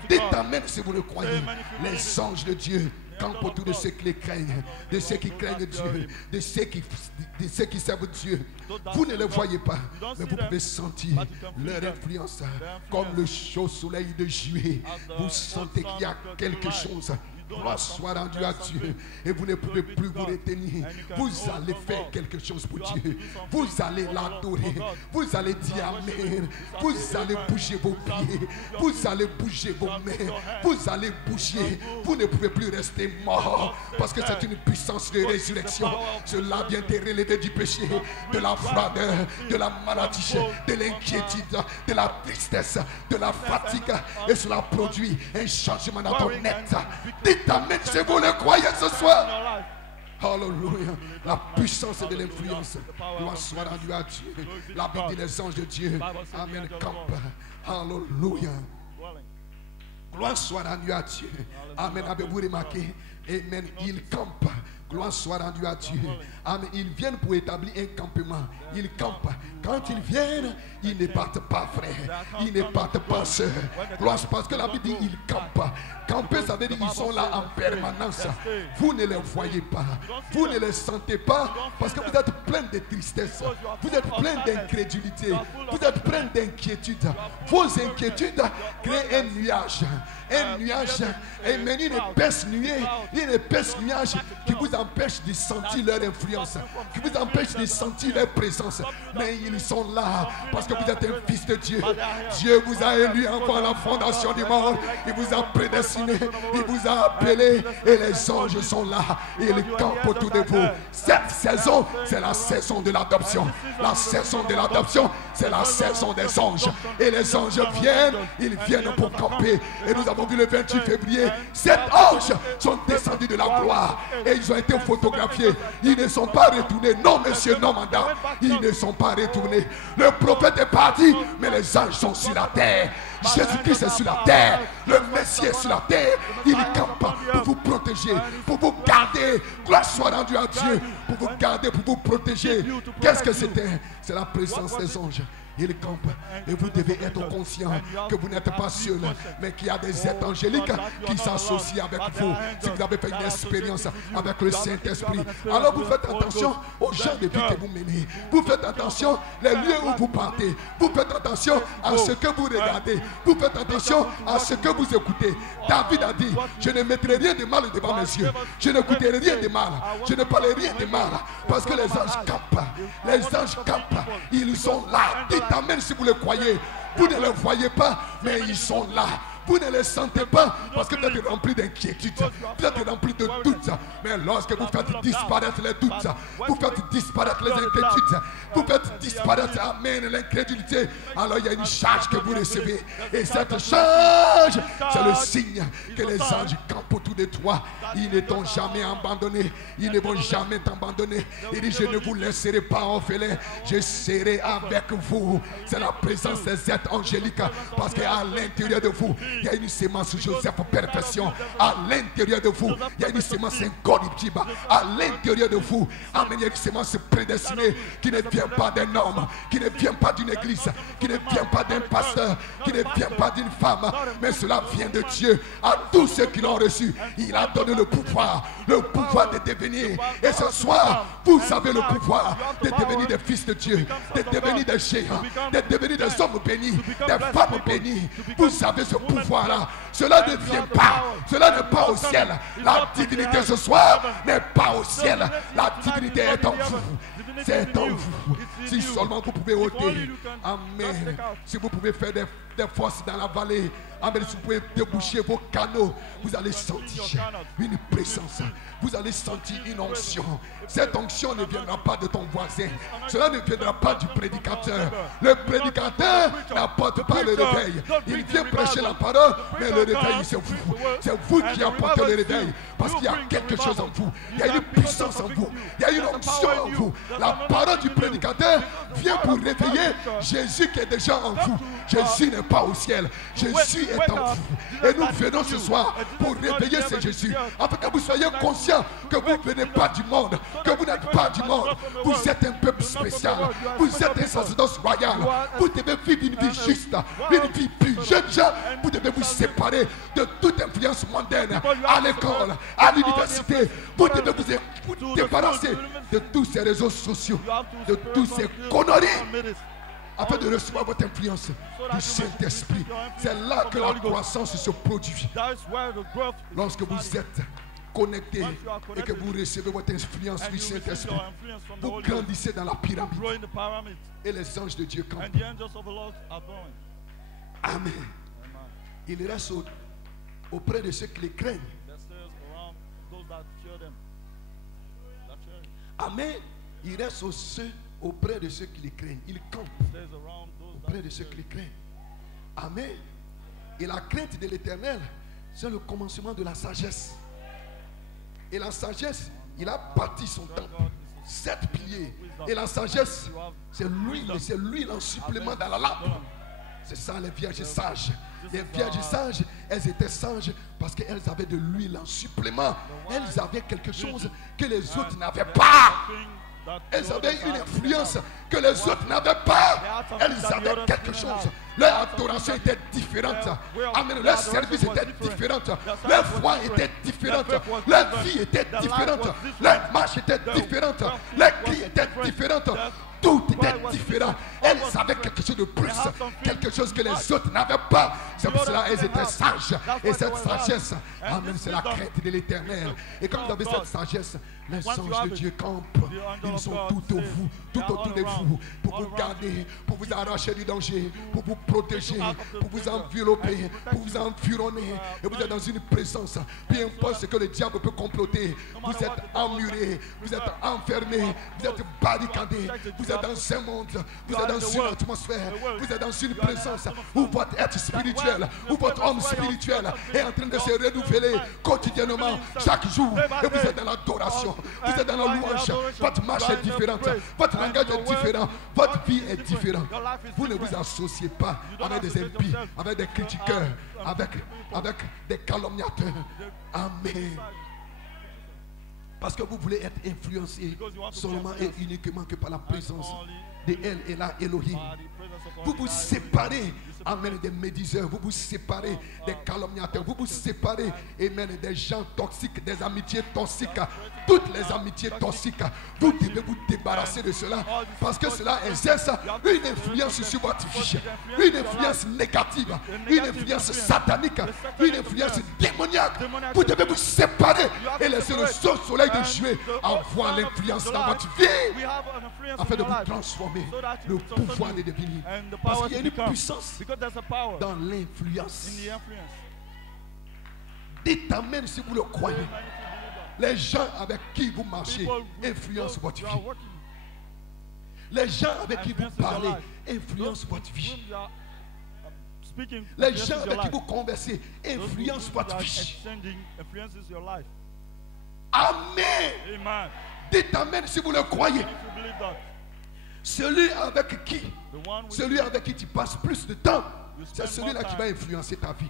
Dites amen si vous le croyez. Les anges de Dieu campent autour de ceux qui les craignent, de ceux qui craignent Dieu, de ceux qui servent Dieu. Vous ne les voyez pas, mais vous pouvez sentir leur influence. Comme le chaud soleil de juillet, vous sentez qu'il y a quelque chose. Gloire soit rendue à Dieu. Et vous ne pouvez plus vous retenir. Vous allez faire quelque chose pour Dieu. Vous allez l'adorer. Vous allez dire amen. Vous allez bouger vos pieds. Vous allez bouger vos mains. Vous allez bouger. Vous ne pouvez plus rester mort. Parce que c'est une puissance de résurrection. Cela vient te relever du péché, de la froideur, de la maladie, de l'inquiétude, de la tristesse, de la fatigue. Et cela produit un changement dans ton être. Dites amen si vous le croyez ce soir. Alléluia. La puissance de l'influence. Gloire soit rendue à Dieu. La Bible dit les anges de Dieu. Amen. Campe. Alléluia. Gloire soit rendue à Dieu. Amen. Avez-vous remarqué? Amen. Ils campent. Gloire soit rendue à Dieu. Amen. Ils viennent pour établir un campement. Ils campent. Quand ils viennent, ils ne partent pas, frère. Ils ne partent pas, sœur. Gloire, parce que la Bible dit ils campent. Camper, ça veut dire qu'ils sont là en permanence. Vous ne les voyez pas. Vous ne les sentez pas parce que vous êtes plein de tristesse. Vous êtes plein d'incrédulité. Vous êtes plein d'inquiétude. Vos inquiétudes créent un nuage. Un nuage, une épaisse nuée, une épaisse nuage qui vous empêche de sentir leur influence, qui vous empêche de sentir leur présence. Mais ils sont là parce que vous êtes un fils de Dieu. Dieu vous a élu avant la fondation du monde. Il vous a prédestiné, il vous a appelé et les anges sont là. Et ils campent autour de vous. Cette saison, c'est la saison de l'adoption. La saison de l'adoption, c'est la saison des anges. Et les anges viennent, ils viennent pour camper. Et nous avons vu le 28 février, 7 anges sont descendus de la gloire et ils ont été photographiés. Ils ne sont pas retournés. Non, monsieur, non, madame. Ils ne sont pas retournés. Le prophète est parti, mais les anges sont sur la terre. Jésus-Christ est sur la terre. Le Messie est sur la terre. Il campe pour vous protéger, pour vous garder. Gloire soit rendue à Dieu. Pour vous garder, pour vous protéger. Qu'est-ce que c'était? C'est la présence des anges. Il campe et vous devez être conscient que vous n'êtes pas seul, mais qu'il y a des êtres angéliques qui s'associent avec vous. Si vous avez fait une expérience avec le Saint-Esprit, alors vous faites attention aux gens de vie que vous menez. Vous faites attention aux lieux où vous partez. Vous faites attention à ce que vous regardez. Vous faites attention à ce que vous écoutez. David a dit, je ne mettrai rien de mal devant mes yeux. Je n'écouterai rien de mal. Je ne parlerai rien de mal. Parce que les anges campent. Les anges campent. Ils sont là. Amen si vous le croyez. Vous ne les voyez pas, mais ils sont là. Vous ne les sentez pas parce que vous êtes remplis d'inquiétude. Vous êtes remplis de doutes. Mais lorsque vous faites disparaître les doutes, vous faites disparaître les inquiétudes, vous faites disparaître, amen, l'incrédulité, alors il y a une charge que vous recevez. Et cette charge, c'est le signe que les anges campent autour de toi. Ils ne t'ont jamais abandonné. Ils ne vont jamais t'abandonner. Il dit, je ne vous laisserai pas orphelin. Je serai avec vous. C'est la présence des êtres angéliques. Parce qu'à l'intérieur de vous, Il y a une sémence Joseph perfection à l'intérieur de vous. Il y a une sémence incorruptible à l'intérieur de vous. Amen. Il y a une sémence prédestinée qui ne vient pas d'un homme, qui ne vient pas d'une église, qui ne vient pas d'un pasteur, qui ne vient pas d'une femme, mais cela vient de Dieu. À tous ceux qui l'ont reçu, il a donné le pouvoir de devenir. Et ce soir, vous avez le pouvoir de devenir des fils de Dieu, de devenir des géants, de devenir des hommes bénis, des femmes bénies. Vous avez ce pouvoir-là. Cela ne vient pas, cela n'est pas au ciel. La divinité ce soir n'est pas au ciel. La divinité est en vous. C'est en vous. Si seulement vous pouvez ôter. Amen. Si vous pouvez faire des forces dans la vallée. Amen. Si vous pouvez déboucher vos canaux, vous allez sentir une présence. Vous allez sentir une onction. Cette onction ne viendra pas de ton voisin. Cela ne viendra pas du prédicateur. Le prédicateur n'apporte pas le réveil. Il vient prêcher la parole, mais le réveil c'est vous. C'est vous qui apportez le réveil. Parce qu'il y a quelque chose en vous. Il y a une puissance en vous. Il y a une onction en vous. La parole du prédicateur vient pour réveiller Jésus qui est déjà en vous. Jésus n'est pas au ciel. Jésus est en vous. Et nous venons ce soir pour réveiller ce Jésus. Afin que vous soyez conscients que vous ne venez pas du monde. Que vous n'êtes pas du monde. Vous êtes un peuple spécial. Vous êtes un sacerdoce royal. Vous devez vivre une vie juste. Une vie pure. Jeunes gens, vous devez vous séparer de toute influence mondaine. À l'école, à l'université. Vous devez vous débarrasser de tous ces réseaux sociaux. De tous ces conneries. Afin de recevoir votre influence du Saint-Esprit. C'est là que la croissance se produit. Lorsque vous êtes connecté et que vous recevez votre influence du Saint-Esprit, vous grandissez dans la pyramide. Et les anges de Dieu campent. Amen. Il reste auprès de ceux qui les craignent. Amen. Il reste auprès de ceux qui les craignent. Il campe auprès de ceux qui les craignent. Amen. Et la crainte de l'Éternel, c'est le commencement de la sagesse. Et la sagesse, il a bâti son temple. 7 piliers. Et la sagesse, c'est l'huile en supplément dans la lampe. C'est ça les vierges sages. Les vierges sages, elles étaient sages parce qu'elles avaient de l'huile en supplément. Elles avaient quelque chose que les autres n'avaient pas. Elles avaient une influence que les autres n'avaient pas. Elles avaient quelque chose. Leur adoration était différente. Amen. Leur service était différent. Leur foi était différente. Leur vie était différente. Leur marche était différente. Leur cri était différent. Tout était différent. Elles avaient quelque chose de plus. Quelque chose que les autres n'avaient pas. C'est pour cela qu'elles étaient sages. Et cette sagesse, amen, c'est la crainte de l'Éternel. Et quand vous avez cette sagesse, les anges de Dieu campent. Ils sont tout autour de vous. Pour vous garder, pour vous arracher du danger, pour vous protéger, pour vous envelopper, pour vous environner. Et vous êtes dans une présence. Peu importe ce que le diable peut comploter. Vous êtes emmurés, vous êtes enfermés, vous êtes barricadés. Vous êtes dans un monde, vous êtes dans une atmosphère, vous êtes dans une présence où votre être spirituel, où votre homme spirituel est en train de se renouveler quotidiennement, chaque jour. Et vous êtes dans l'adoration, vous êtes dans la louange. Votre marche est différente, votre langage est différent, votre vie est différente. Vous ne vous associez pas avec des impies, avec des critiqueurs, avec des calomniateurs. Amen. Parce que vous voulez être influencé seulement et uniquement que par la présence de El et la Elohim. Vous vous séparez, amen, des médiseurs. Vous vous séparez des calomniateurs. Vous vous séparez, amen, des gens toxiques, des amitiés toxiques. Toutes les amitiés toxiques, vous devez vous débarrasser de cela. Parce que cela exerce une influence sur votre vie. Une influence négative. Une influence satanique. Une influence démoniaque. Vous devez vous séparer et laisser le soleil de jouer avoir l'influence dans votre vie. Afin de vous transformer. Le pouvoir de devenir. Parce qu'il y a une puissance dans l'influence. Dites amen si vous le croyez. Les gens avec qui vous marchez influencent votre vie. Les gens avec qui vous parlez influencent votre vie. Les gens avec qui vous conversez influencent votre vie. Amen. Dites amen si vous le croyez. Celui avec qui tu passes plus de temps C'est celui-là qui va influencer ta vie.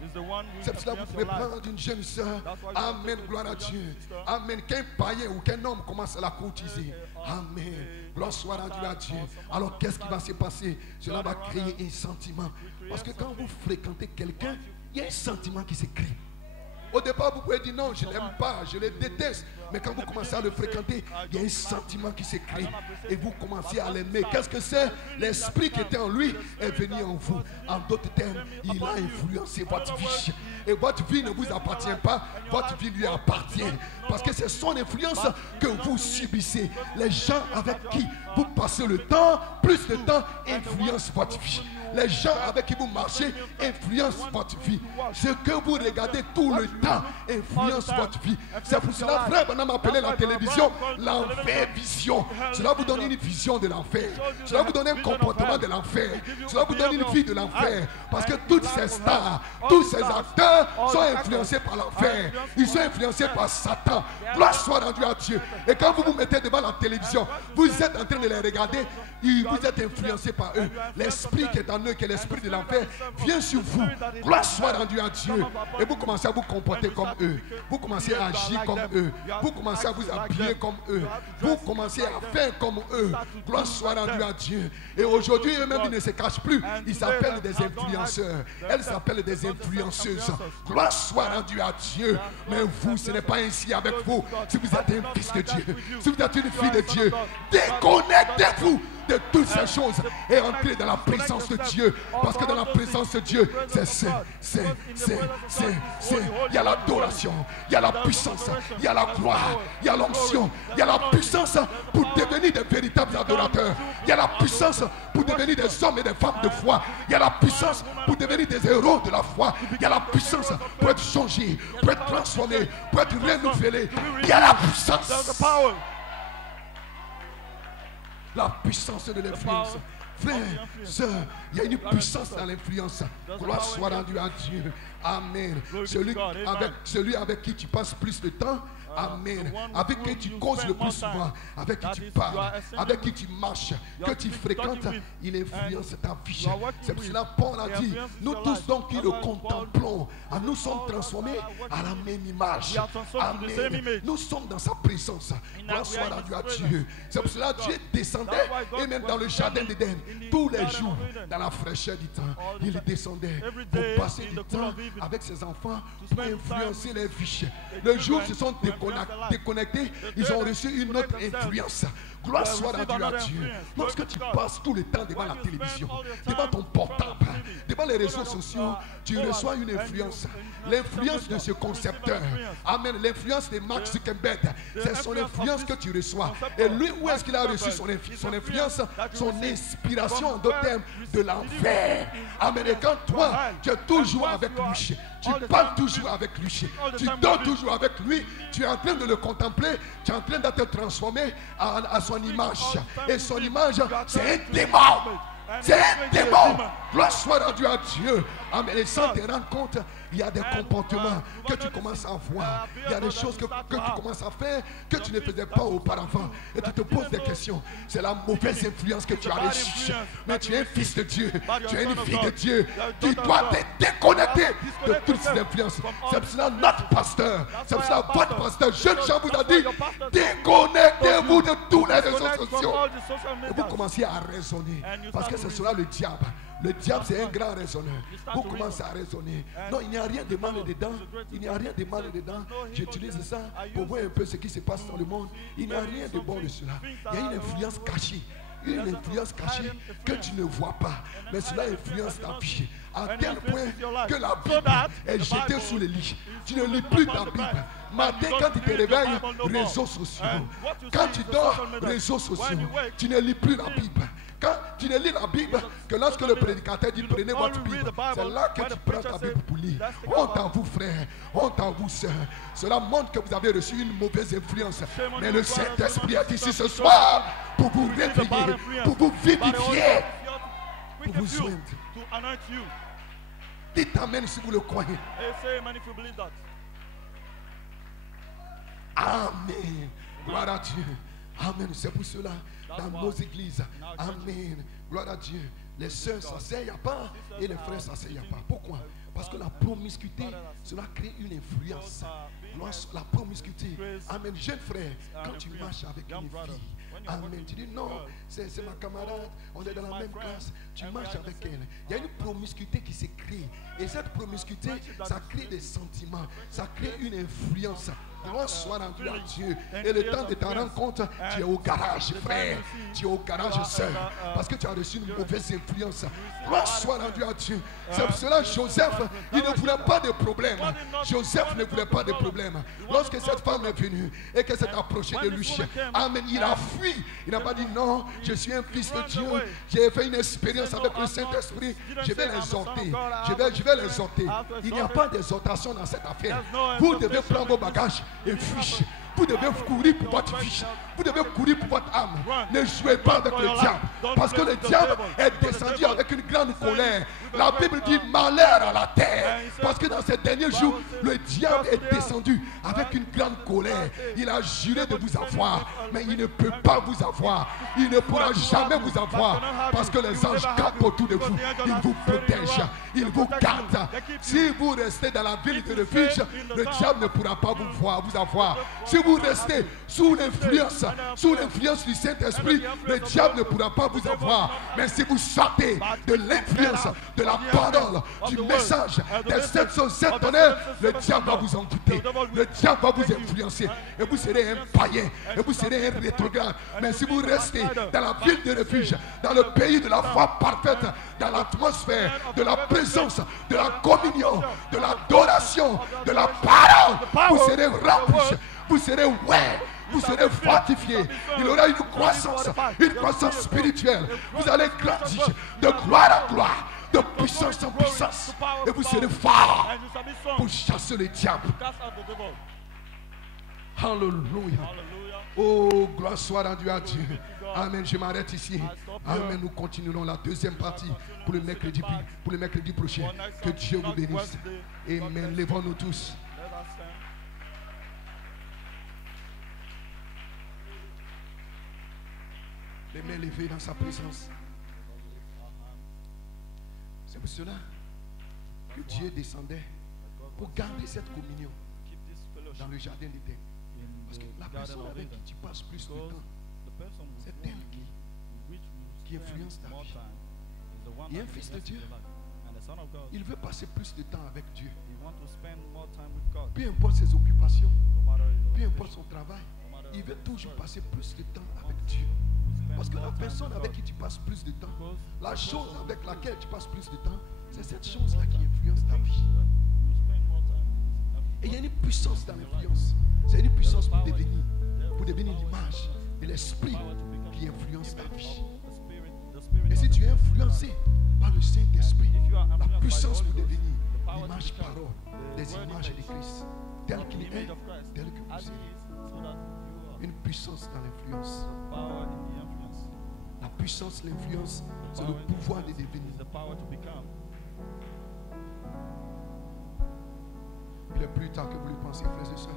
C'est pour cela que vous pouvez prendre une jeune soeur. Amen, gloire à Dieu. Amen. Qu'un païen ou qu'un homme commence à la courtiser. Amen. Gloire soit rendue à Dieu. Alors qu'est-ce qui va se passer? Cela va créer un sentiment. Parce que quand vous fréquentez quelqu'un, il y a un sentiment qui se crée. Au départ, vous pouvez dire non, je ne l'aime pas, je le déteste. Mais quand vous commencez à le fréquenter, il y a un sentiment qui se crée. Et vous commencez à l'aimer. Qu'est-ce que c'est? L'esprit qui était en lui est venu en vous. En d'autres termes, il a influencé votre vie. Et votre vie ne vous appartient pas, votre vie lui appartient. Parce que c'est son influence que vous subissez. Les gens avec qui vous passez le temps, plus de temps, influencent votre vie. Les gens avec qui vous marchez influencent votre vie. Ce que vous regardez tout le temps influence votre vie. C'est pour cela, frère, on a appelé la télévision l'enfer vision. Cela vous donne une vision de l'enfer. Cela vous donne un comportement de l'enfer. Cela vous donne une vie de l'enfer. Parce que toutes ces stars, tous ces acteurs sont influencés par l'enfer. Ils sont influencés par Satan. Gloire soit rendue à Dieu. Et quand vous vous mettez devant la télévision, vous êtes en train de les regarder, vous êtes influencés par eux. L'esprit qui est en eux, qui est l'esprit de l'enfer, vient sur vous. Gloire soit rendue à Dieu. Et vous commencez à vous comporter comme eux. Vous commencez à agir comme eux. Vous commencez à vous habiller comme eux. Vous commencez à faire comme eux. Gloire soit rendue à Dieu. Et aujourd'hui, eux-mêmes, ils ne se cachent plus. Ils s'appellent des influenceurs. Elles s'appellent des influenceuses. Gloire soit rendue à Dieu. Mais vous, ce n'est pas ainsi avec vous. Si vous êtes un fils de Dieu, si vous êtes une fille de Dieu, déconnectez-vous de toutes ces choses et entrez dans la présence de Dieu. Parce que dans la présence de Dieu, il y a l'adoration, il y a la puissance, il y a la gloire, il y a l'onction, il y a la puissance pour devenir des véritables adorateurs. Il y a la puissance pour devenir des hommes et des femmes de foi. Il y a la puissance pour devenir des héros de la foi. Il y a la puissance pour être changé, pour être transformé, pour être renouvelé. Il y a la puissance. La puissance de l'influence. Frère, sœur, il y a une puissance dans l'influence. Gloire soit rendue à Dieu. Amen. Celui avec qui tu passes plus de temps. Amen. Avec qui tu causes le plus souvent, avec qui tu parles, avec qui tu marches, que tu fréquentes, il influence ta vie. C'est pour cela Paul a dit, nous tous donc qui le contemplons, nous sommes transformés à la même image. Amen. Nous sommes dans sa présence. Gloire soit rendue à Dieu. C'est pour cela Dieu descendait, et même dans le jardin d'Éden, tous les jours, dans la fraîcheur du temps, il descendait pour passer du temps avec ses enfants, pour influencer les vies. Le jour où ils se sont déconnectés, ils ont reçu une autre influence. Gloire soit rendue à Dieu. Lorsque tu passes tout le temps devant la télévision, devant ton portable, devant les réseaux sociaux, tu reçois une influence. L'influence de ce concepteur. Amen. L'influence de Mark Zuckerberg. C'est son influence que tu reçois. Et lui, où est-ce qu'il a reçu son influence? Son inspiration, en d'autres termes, de l'enfer. Amen. Et quand toi, tu es toujours avec lui, tu parles toujours avec lui, tu dors toujours avec lui, tu es en train de le contempler, tu es en train d'être transformé à son image. Et son image, c'est un démon. C'est un démon. Gloire soit rendue à Dieu. Amen. Et sans te rendre compte, il y a des comportements que tu commences à voir. Il y a des choses que tu commences à faire que tu ne faisais pas auparavant. Et tu te poses des questions. C'est la mauvaise influence que tu as reçue. Mais tu es un fils de Dieu. Tu es une fille de Dieu. Tu dois te déconnecter de toutes ces influences. C'est pour cela notre pasteur, c'est pour cela votre pasteur, jeune Jean vous a dit, déconnectez-vous de tous les réseaux sociaux. Et vous commencez à raisonner. Parce que ce sera le diable. Le diable, c'est un grand raisonneur. Vous commencez à raisonner. Non, il n'y a rien de mal dedans. Il n'y a rien de mal dedans. J'utilise ça pour voir un peu ce qui se passe dans le monde. Il n'y a rien de bon de cela. Il y a une influence cachée. Une influence cachée que tu ne vois pas. Mais cela influence ta vie. À tel point que la Bible est jetée sous le lit. Tu ne lis plus ta Bible. Matin, quand tu te réveilles, réseaux sociaux. Quand tu dors, réseaux sociaux. Tu ne lis plus la Bible. Quand tu ne lis la Bible, que lorsque le prédicateur dit prenez votre Bible, c'est là que tu prends ta Bible pour lire. Honte à vous, frère, honte à vous, sœur. Cela montre que vous avez reçu une mauvaise influence. Mais le Saint-Esprit est ici ce soir pour vous réveiller, pour vous vivifier, pour vous soigner. Dites amen si vous le croyez. Amen. Gloire à Dieu. Amen. C'est pour cela, dans nos églises, amen, gloire à Dieu, Les sœurs s'asseyent à part et les frères s'asseyent à part. Pourquoi? Parce que la promiscuité, cela crée une influence. La promiscuité. Amen. Jeune frère, quand tu marches avec une fille, amen, tu dis non, c'est ma camarade, on est dans la même classe, tu marches avec elle. Il y a une promiscuité qui se crée. Et cette promiscuité, ça crée des sentiments, ça crée une influence. Gloire soit rendue à Dieu. Et le temps de ta rencontre, tu es au garage, frère. Tu es au garage, sœur. Parce que tu as reçu une mauvaise influence. Gloire soit rendue à Dieu. C'est pour cela Joseph, il ne voulait pas de problème. Joseph ne voulait pas de problème. Lorsque cette femme est venue et qu'elle s'est approchée de lui, amen, il a fui. Il n'a pas dit non, je suis un fils de Dieu. J'ai fait une expérience avec le Saint-Esprit. Je vais l'exhorter. Je vais l'exhorter. Il n'y a pas d'exhortation dans cette affaire. Vous devez prendre vos bagages et fuir. Vous devez courir pour votre vie. Vous devez courir pour votre âme. Ne jouez pas avec le diable. Parce que le diable est descendu avec une grande colère. La Bible dit malheur à la terre. Parce que dans ces derniers jours, le diable est descendu avec une grande colère. Il a juré de vous avoir. Mais il ne peut pas vous avoir. Il ne pourra jamais vous avoir. Parce que les anges campent autour de vous. Ils vous protègent. Ils vous gardent. Si vous restez dans la ville de refuge, le diable ne pourra pas vous avoir. Si vous restez sous l'influence du Saint-Esprit, le diable ne pourra pas vous avoir. Mais si vous sortez de l'influence, de la parole, du message, des 707 tonnerres, le diable va vous envoûter. Le diable va vous influencer. Et vous serez un païen. Et vous serez un rétrograde. Mais si vous restez dans la ville de refuge, dans le pays de la foi parfaite, dans l'atmosphère de la présence, de la communion, de l'adoration, de la parole, vous serez remplis. Vous serez vous serez fortifié. Il y aura une croissance spirituelle. Vous allez grandir de gloire en gloire, de puissance en puissance. Et vous serez fort pour chasser le diable. Alléluia. Oh, gloire soit rendue à Dieu. Amen. Je m'arrête ici. Amen. Nous continuerons la deuxième partie pour le mercredi prochain. Que Dieu vous bénisse. Amen. Levons-nous tous. Les mains levées dans sa présence. C'est pour cela que Dieu descendait pour garder cette communion dans le jardin d'Éden. Parce que la personne avec qui tu passes plus de temps, c'est elle qui influence ta vie. Et un fils de Dieu, il veut passer plus de temps avec Dieu. Peu importe ses occupations, peu importe son travail, il veut toujours passer plus de temps avec Dieu. Parce que la personne avec qui tu passes plus de temps, la chose avec laquelle tu passes plus de temps, c'est cette chose-là qui influence ta vie. Et il y a une puissance dans l'influence. C'est une puissance pour devenir l'image de l'esprit qui influence ta vie. Et si tu es influencé par le Saint-Esprit, la puissance pour devenir l'image parole des images de Christ, tel qu'il est, tel que vous êtes. Une puissance dans l'influence. La puissance, l'influence, c'est le pouvoir de devenir. Il est plus tard que vous le pensez, frères et sœurs.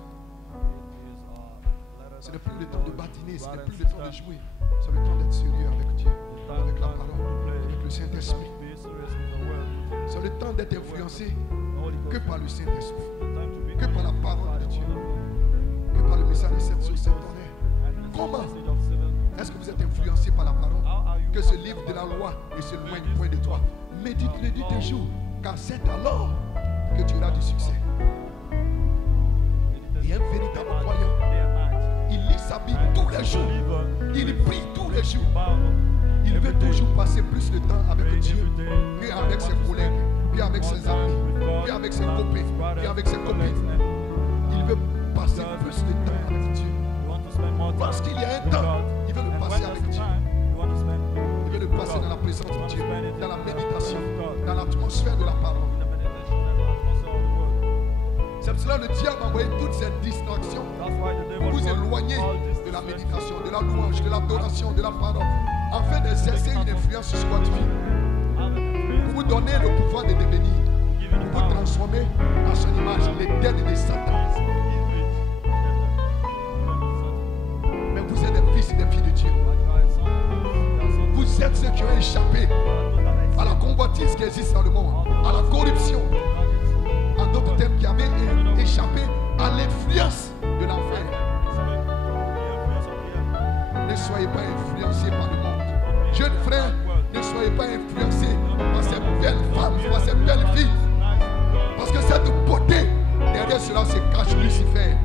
Ce n'est plus le temps de badiner, ce n'est plus le temps de jouer. C'est le temps d'être sérieux avec Dieu, avec la parole, avec le Saint-Esprit. C'est le temps d'être influencé que par le Saint-Esprit, que par la parole de Dieu, que par le message de cette société. Comment est-ce que vous êtes influencé par la parole? Que ce livre de la loi ne s'éloigne point de toi. Médite-le de tes jours, car c'est alors que tu auras du succès. Et un véritable croyant, il lit sa Bible tous les jours. Il prie tous les jours. Il veut toujours passer plus de temps avec Dieu qu'avec ses collègues, puis avec ses amis, puis avec ses copains, puis avec ses copines. Il veut passer plus de temps avec Dieu. Parce qu'il y a un temps, il veut le passer avec Dieu. Il veut le passer dans la présence de Dieu, dans la méditation, dans l'atmosphère de la parole. C'est pour cela que le diable a envoyé toutes ces distractions pour vous éloigner de la méditation, de la louange, de l'adoration, de la parole, afin d'exercer une influence sur votre vie. Pour vous donner le pouvoir de devenir, pour vous transformer en son image, l'éternel de Satan. Mais vous êtes des fils et des filles de Dieu. Vous êtes ceux qui ont échappé qui existe dans le monde, à la corruption, en d'autres termes, qui avaient échappé à l'influence de l'enfer. Ne soyez pas influencés par le monde. Jeunes frères, ne soyez pas influencés par ces belles femmes, par ces belles filles. Parce que cette beauté, derrière cela se cache Lucifer.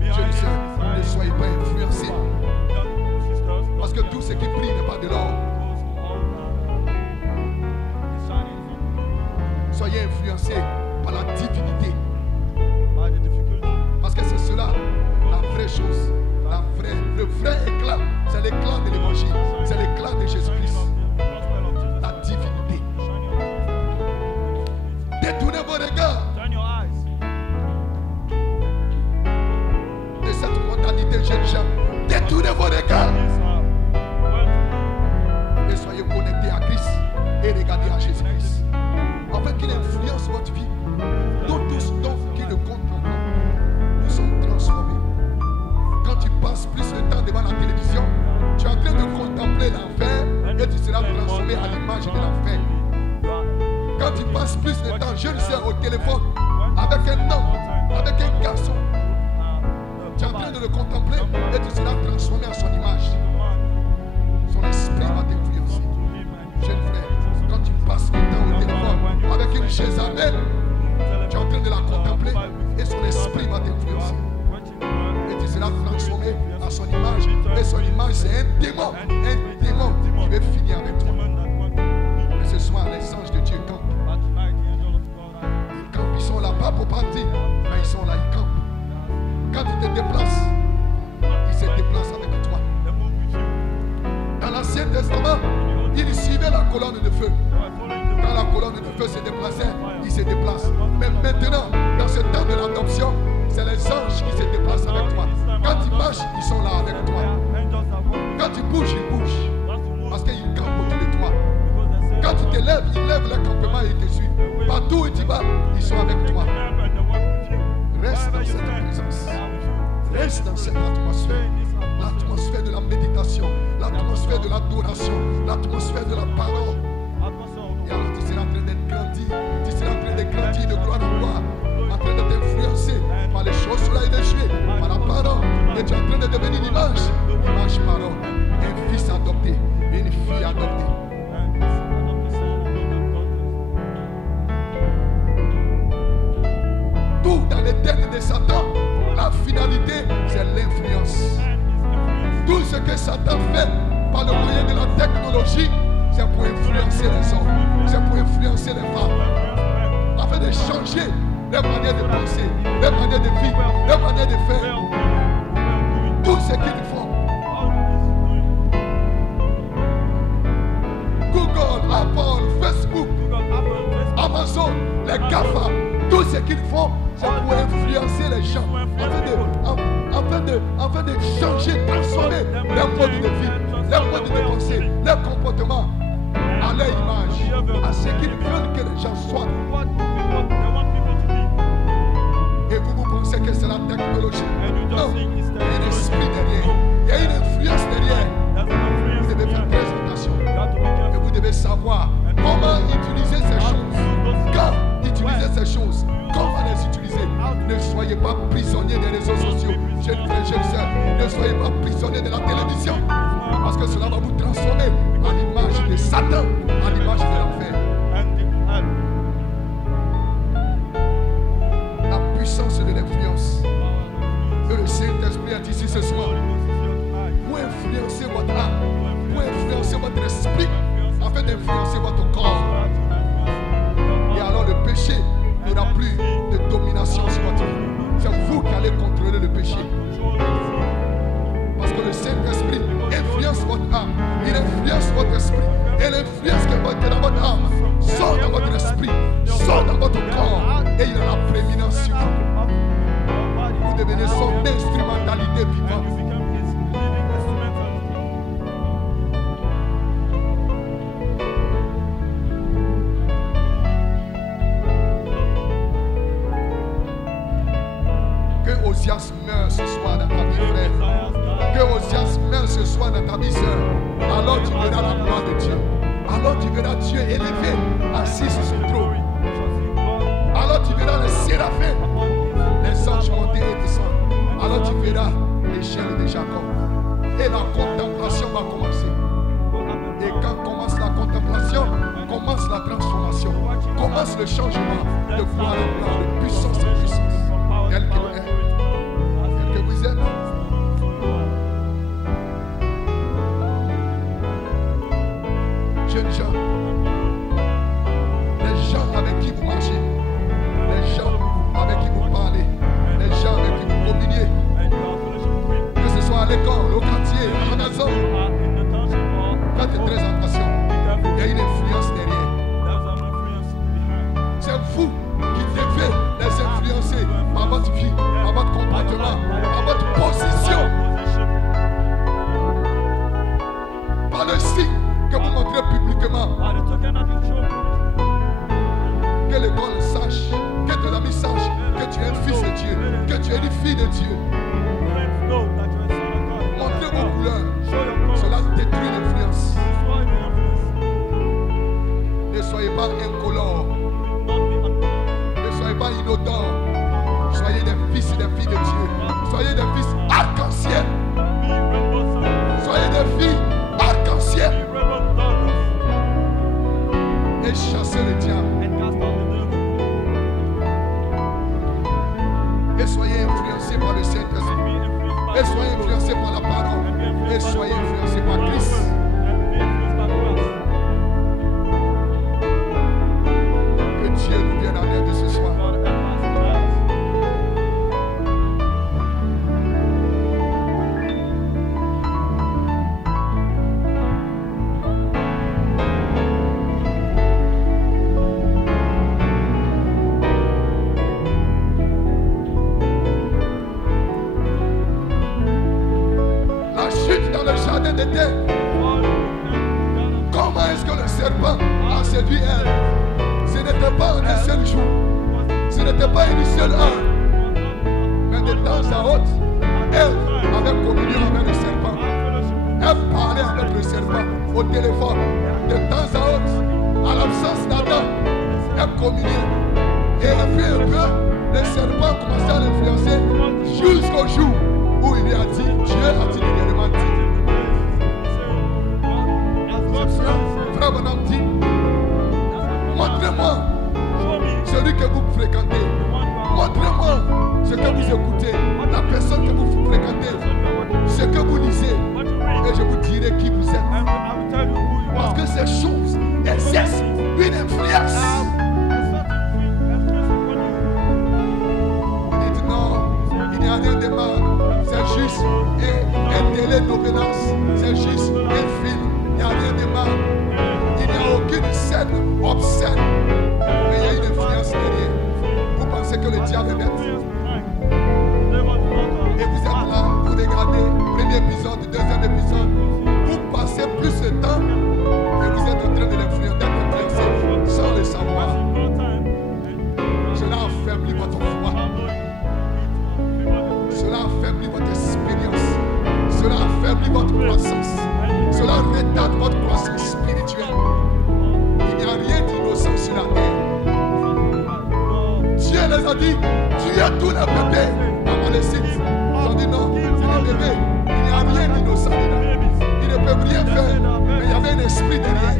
Jeunes sœurs, ne soyez pas influencés. Parce que tout ce qui brille n'est pas de l'or. Soyez influencés par la divinité. Parce que c'est cela, la vraie chose. Le vrai éclat, c'est l'éclat de l'évangile. C'est l'éclat de Jésus-Christ. La divinité. Détournez vos regards de cette mondanité, jeunes gens. Détournez vos regards. Et soyez connectés à Christ. Et regardez à Jésus-Christ. Afin qu'il influence votre vie. Nous tous, donc, qui le contemplons, nous sommes transformés. Quand tu passes plus de temps devant la télévision, tu es en train de contempler l'enfer et tu seras transformé à l'image de l'enfer. Quand tu passes plus de temps, je le sais, au téléphone, avec un homme, avec un garçon, tu es en train de le contempler et tu seras transformé à son image. Son esprit va t'influencer. Jeune frère, quand tu passes du temps au téléphone avec une Jézabel, tu es en train de la contempler et son esprit va t'influencer. Et tu seras transformé à son image. Et son image, c'est un démon. Un démon qui veut finir avec toi. Mais ce soir, les anges de Dieu campent. Ils campent, ils sont là-bas pour partir. Mais ils sont là, ils campent. Quand tu te déplaces, ils se déplacent avec toi. Dans l'Ancien Testament, ils suivaient la colonne de feu. Quand la colonne de feu se déplaçait, ils se déplacent. Mais maintenant, dans ce temps de l'adoption, c'est les anges qui se déplacent avec toi. Quand tu marches, ils sont là avec toi. Quand tu bouges, ils bougent. Parce qu'ils campent autour de toi. Quand tu te lèves, ils lèvent leur campement et ils te suivent. Partout où tu vas, ils sont avec toi. Reste dans cette présence. Reste dans cette atmosphère. L'atmosphère de la méditation. L'atmosphère de l'adoration. L'atmosphère de la parole. Et alors tu seras en train d'être grandi. Tu seras en train de grandir de gloire en gloire. En train de t'influencer par les choses sur la énergie, par la parole. Et tu es en train de devenir l'image. Image parole. Un fils adopté. Une fille adoptée. Tout dans les têtes de Satan, la finalité, c'est l'influence. Tout ce que Satan fait par le moyen de la technologie, c'est pour influencer les hommes, c'est pour influencer les femmes, afin de changer leur manière de penser, leur manière de vivre, leur manière de faire. Tout ce qu'ils font. Google, Apple, Facebook, Amazon, les GAFA, tout ce qu'ils font, c'est pour influencer les gens, afin de changer, transformer leur mode de vie, leur mode de pensée, leur comportement à leur image, à ce qu'ils veulent que les gens soient. Et vous pensez que c'est la technologie. Non, il y a un esprit derrière, il y a une influence derrière. Vous devez faire très attention. Et vous devez savoir comment utiliser ces choses. Quand utiliser ces choses, comment les utiliser. Ne soyez pas prisonniers des réseaux sociaux. Jeunes frères, jeunes sœurs, ne soyez pas prisonniers de la télévision. Parce que cela va vous transformer à l'image de Satan, à l'image de l'enfer. La puissance de l'influence. Que le Saint-Esprit est ici ce soir. Pour influencer votre âme, pour influencer votre esprit, afin d'influencer votre corps. Et alors le péché n'aura plus de domination sur votre vie. C'est vous qui allez contrôler le péché. Parce que le Saint-Esprit influence votre âme. Il influence votre esprit. Et l'influence qui est dans votre âme sort dans votre esprit, sort dans votre corps. Et il a la prééminence sur vous. Vous devenez son instrumentalité vivante. Que Osias meure ce soir dans ta vie, frère. Que Osias meure ce soir dans ta vie, sœur. Alors tu verras la gloire de Dieu. Alors tu verras Dieu élevé assis sur son trône. Alors tu verras les séraphins, les anges monter et descendre. Alors tu verras l'échelle de Jacob. Et la contemplation va commencer. Et quand commence la contemplation, commence la transformation. Commence le changement de gloire en gloire, de puissance en puissance. Tel que vous êtes. Tel que vous êtes. Jeunes gens, les gens avec qui vous marchez, les gens avec qui vous parlez, les gens avec qui vous communiez, que ce soit à l'école, au quartier, à la maison, faites très attention. Il y a une influence derrière. C'est vous qui devez les influencer par votre vie, par votre comportement, par votre position, par le signe que vous montrez publiquement. Que l'école sache, que tes amis sachent que tu es un fils de Dieu, que tu es une fille de Dieu. Montrez vos couleurs. Cela détruit l'influence. Ne soyez pas incolores. Ne soyez pas inodores. Soyez des fils et des filles de Dieu. Soyez des fils arc-en-ciel. Soyez des filles arc-en-ciel. Et chassez le diable. Et soyez influencés par le Saint-Esprit. Et soyez influencés par la parole. Et soyez influencés par Christ. Que Dieu nous vienne en aide ce soir. Comment est-ce que le serpent a séduit elle? Ce n'était pas un seul jour, ce n'était pas une seule heure, mais de temps à autre, elle avait communié avec le serpent. Elle parlait avec le serpent au téléphone. De temps à autre, à l'absence d'Adam, elle communiait. Et un peu, le serpent commençait à l'influencer jusqu'au jour où il lui a dit, Dieu a-t-il réellement dit? Frère Bonhomme dit, montrez-moi celui que vous fréquentez. Montrez-moi ce que vous écoutez, la personne que vous fréquentez, ce que vous lisez. Et je vous dirai qui vous êtes. Parce que ces choses exercent une influence. Vous dites non, il n'y a rien de mal. C'est juste un délai d'obéissance. C'est juste un film. Il n'y a rien de mal. Il n'y a aucune scène obscène. Mais il y a une influence derrière. Vous pensez que le diable est bête. Et vous êtes là, vous regardez premier épisode, deuxième épisode. Vous passez plus de temps et vous êtes en train de l'influencer sans le savoir. Cela affaiblit votre foi. Cela affaiblit votre expérience. Cela affaiblit votre croissance. Cela retarde votre croissance spirituelle. Il n'y a rien d'innocent sur la terre. Dieu les a dit, tu es tous les bébés dans les sites. Ils ont dit non, c'est des bébés. Il n'y a rien d'innocent dedans. Ils ne peuvent rien faire. Mais il y avait un esprit derrière.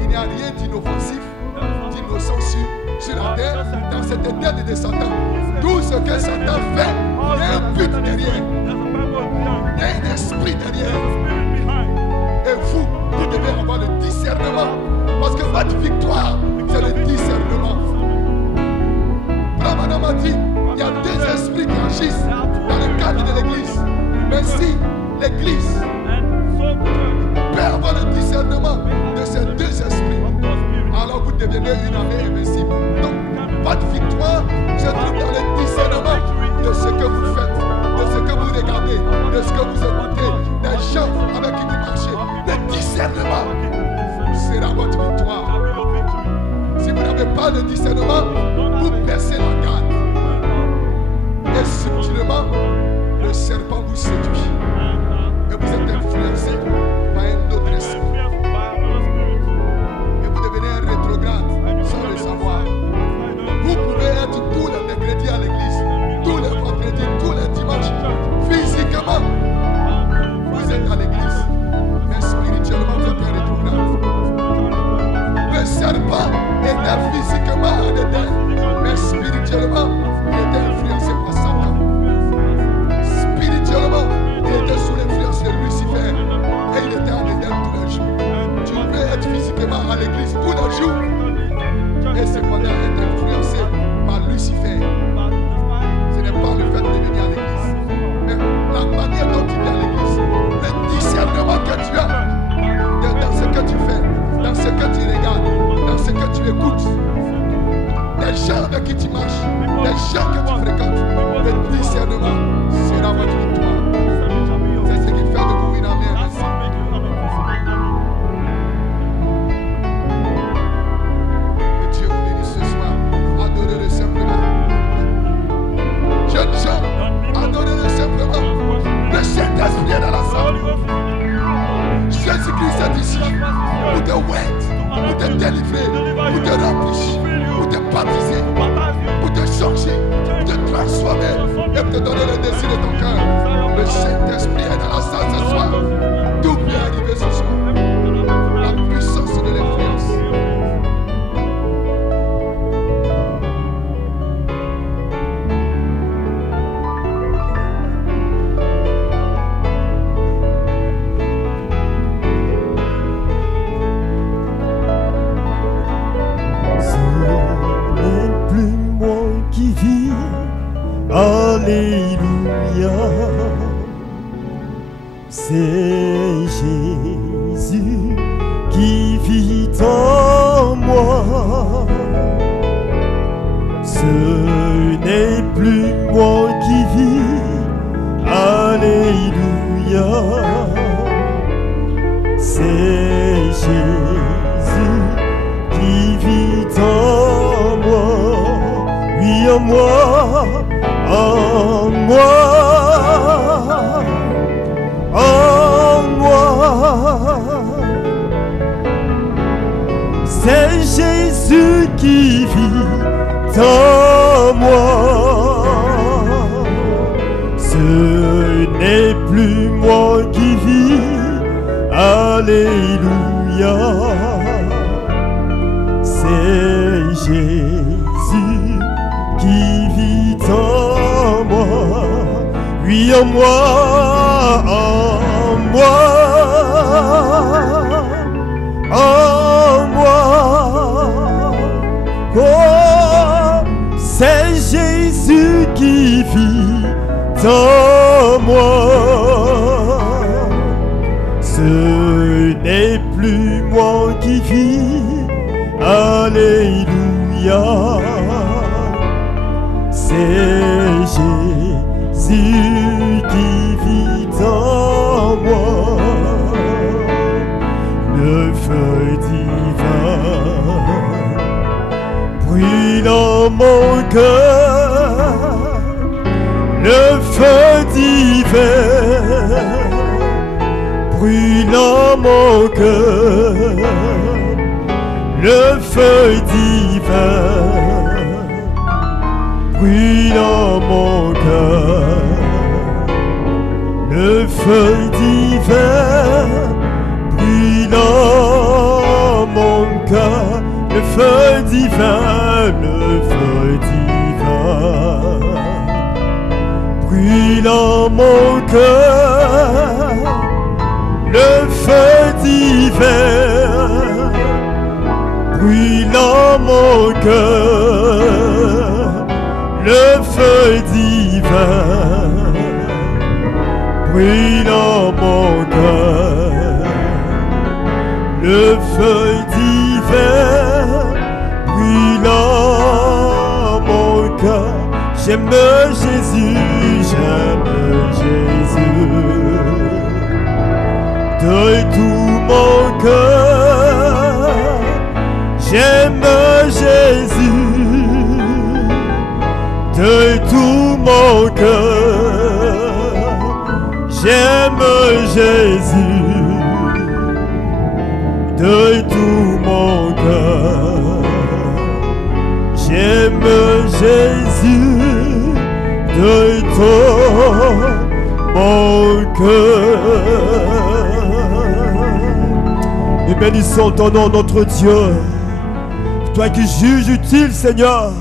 Il n'y a rien d'inoffensif, d'innocent sur la terre, dans cette tête de Satan. Tout ce que Satan fait, il y a un but derrière. Il y a un esprit derrière. Et vous devez avoir le discernement. Parce que votre victoire, c'est le discernement. Brahman m'a dit, il y a deux esprits qui agissent dans le cadre de l'église. Mais si l'église peut avoir le discernement de ces deux esprits, alors vous devenez une armée invincible. Donc, votre victoire se trouve dans le discernement de ce que vous faites, de ce que vous regardez, de ce que vous écoutez, des gens avec qui vous marchez. Le discernement sera votre victoire. Si vous n'avez pas de discernement, vous baissez la garde. Et subtilement, le serpent vous séduit. Et vous êtes influencé par un autre esprit. Spirituellement, il était influencé par Satan. Spirituellement, il était sous l'influence de Lucifer. Et il était en Éden tous les jours. Tu peux être physiquement à l'église tous les jours. Et cependant être influencé par Lucifer. Ce n'est pas le fait de venir à l'église, mais la manière dont tu viens à l'église, le discernement que tu as dans ce que tu fais, dans ce que tu regardes, dans ce que tu écoutes, des gens de qui tu marches, des gens que tu fréquentes, le discernement sera votre victoire. C'est ce qui fait de vous une amie ainsi. Que Dieu vous bénisse ce soir. Adorez-le simplement. Jeunes gens, adorez-le simplement. Le Saint-Esprit est dans la salle. Jésus-Christ est ici pour te wet, pour te délivrer, pour te remplir, pour te baptiser, pour te changer, pour te transformer et pour te donner le désir de ton cœur. Le Saint-Esprit est dans la salle ce soir. Tout peut arriver ce soir. La puissance de l'influence. Alléluia, c'est Jésus qui vit en moi. Ce n'est plus moi qui vis, alléluia, c'est Jésus qui vit en moi, oui en moi. En moi, c'est Jésus qui vit en moi. Ce n'est plus moi qui vis, alléluia, c'est Jésus qui vit en moi, oui en moi, en moi, en moi. Oh, c'est Jésus qui vit en moi. Ce n'est plus moi qui vis, alléluia. C'est Jésus qui vit en moi. Le feu divin brûle en mon cœur. Le feu divin brûle en mon cœur. Le feu divin brûle en mon cœur, le feu divin brûle en mon cœur, le feu divin, le feu divin brûle en mon cœur, le feu divin brûle en mon cœur, le feu divin brûle en mon cœur, le feu divin brûle en mon cœur. J'aime Jésus, j'aime Jésus de tout mon cœur. J'aime Jésus de tout mon cœur, j'aime Jésus de tout mon cœur, j'aime Jésus de tout mon cœur. Et bénissons ton nom, notre Dieu, toi qui juges utile, Seigneur.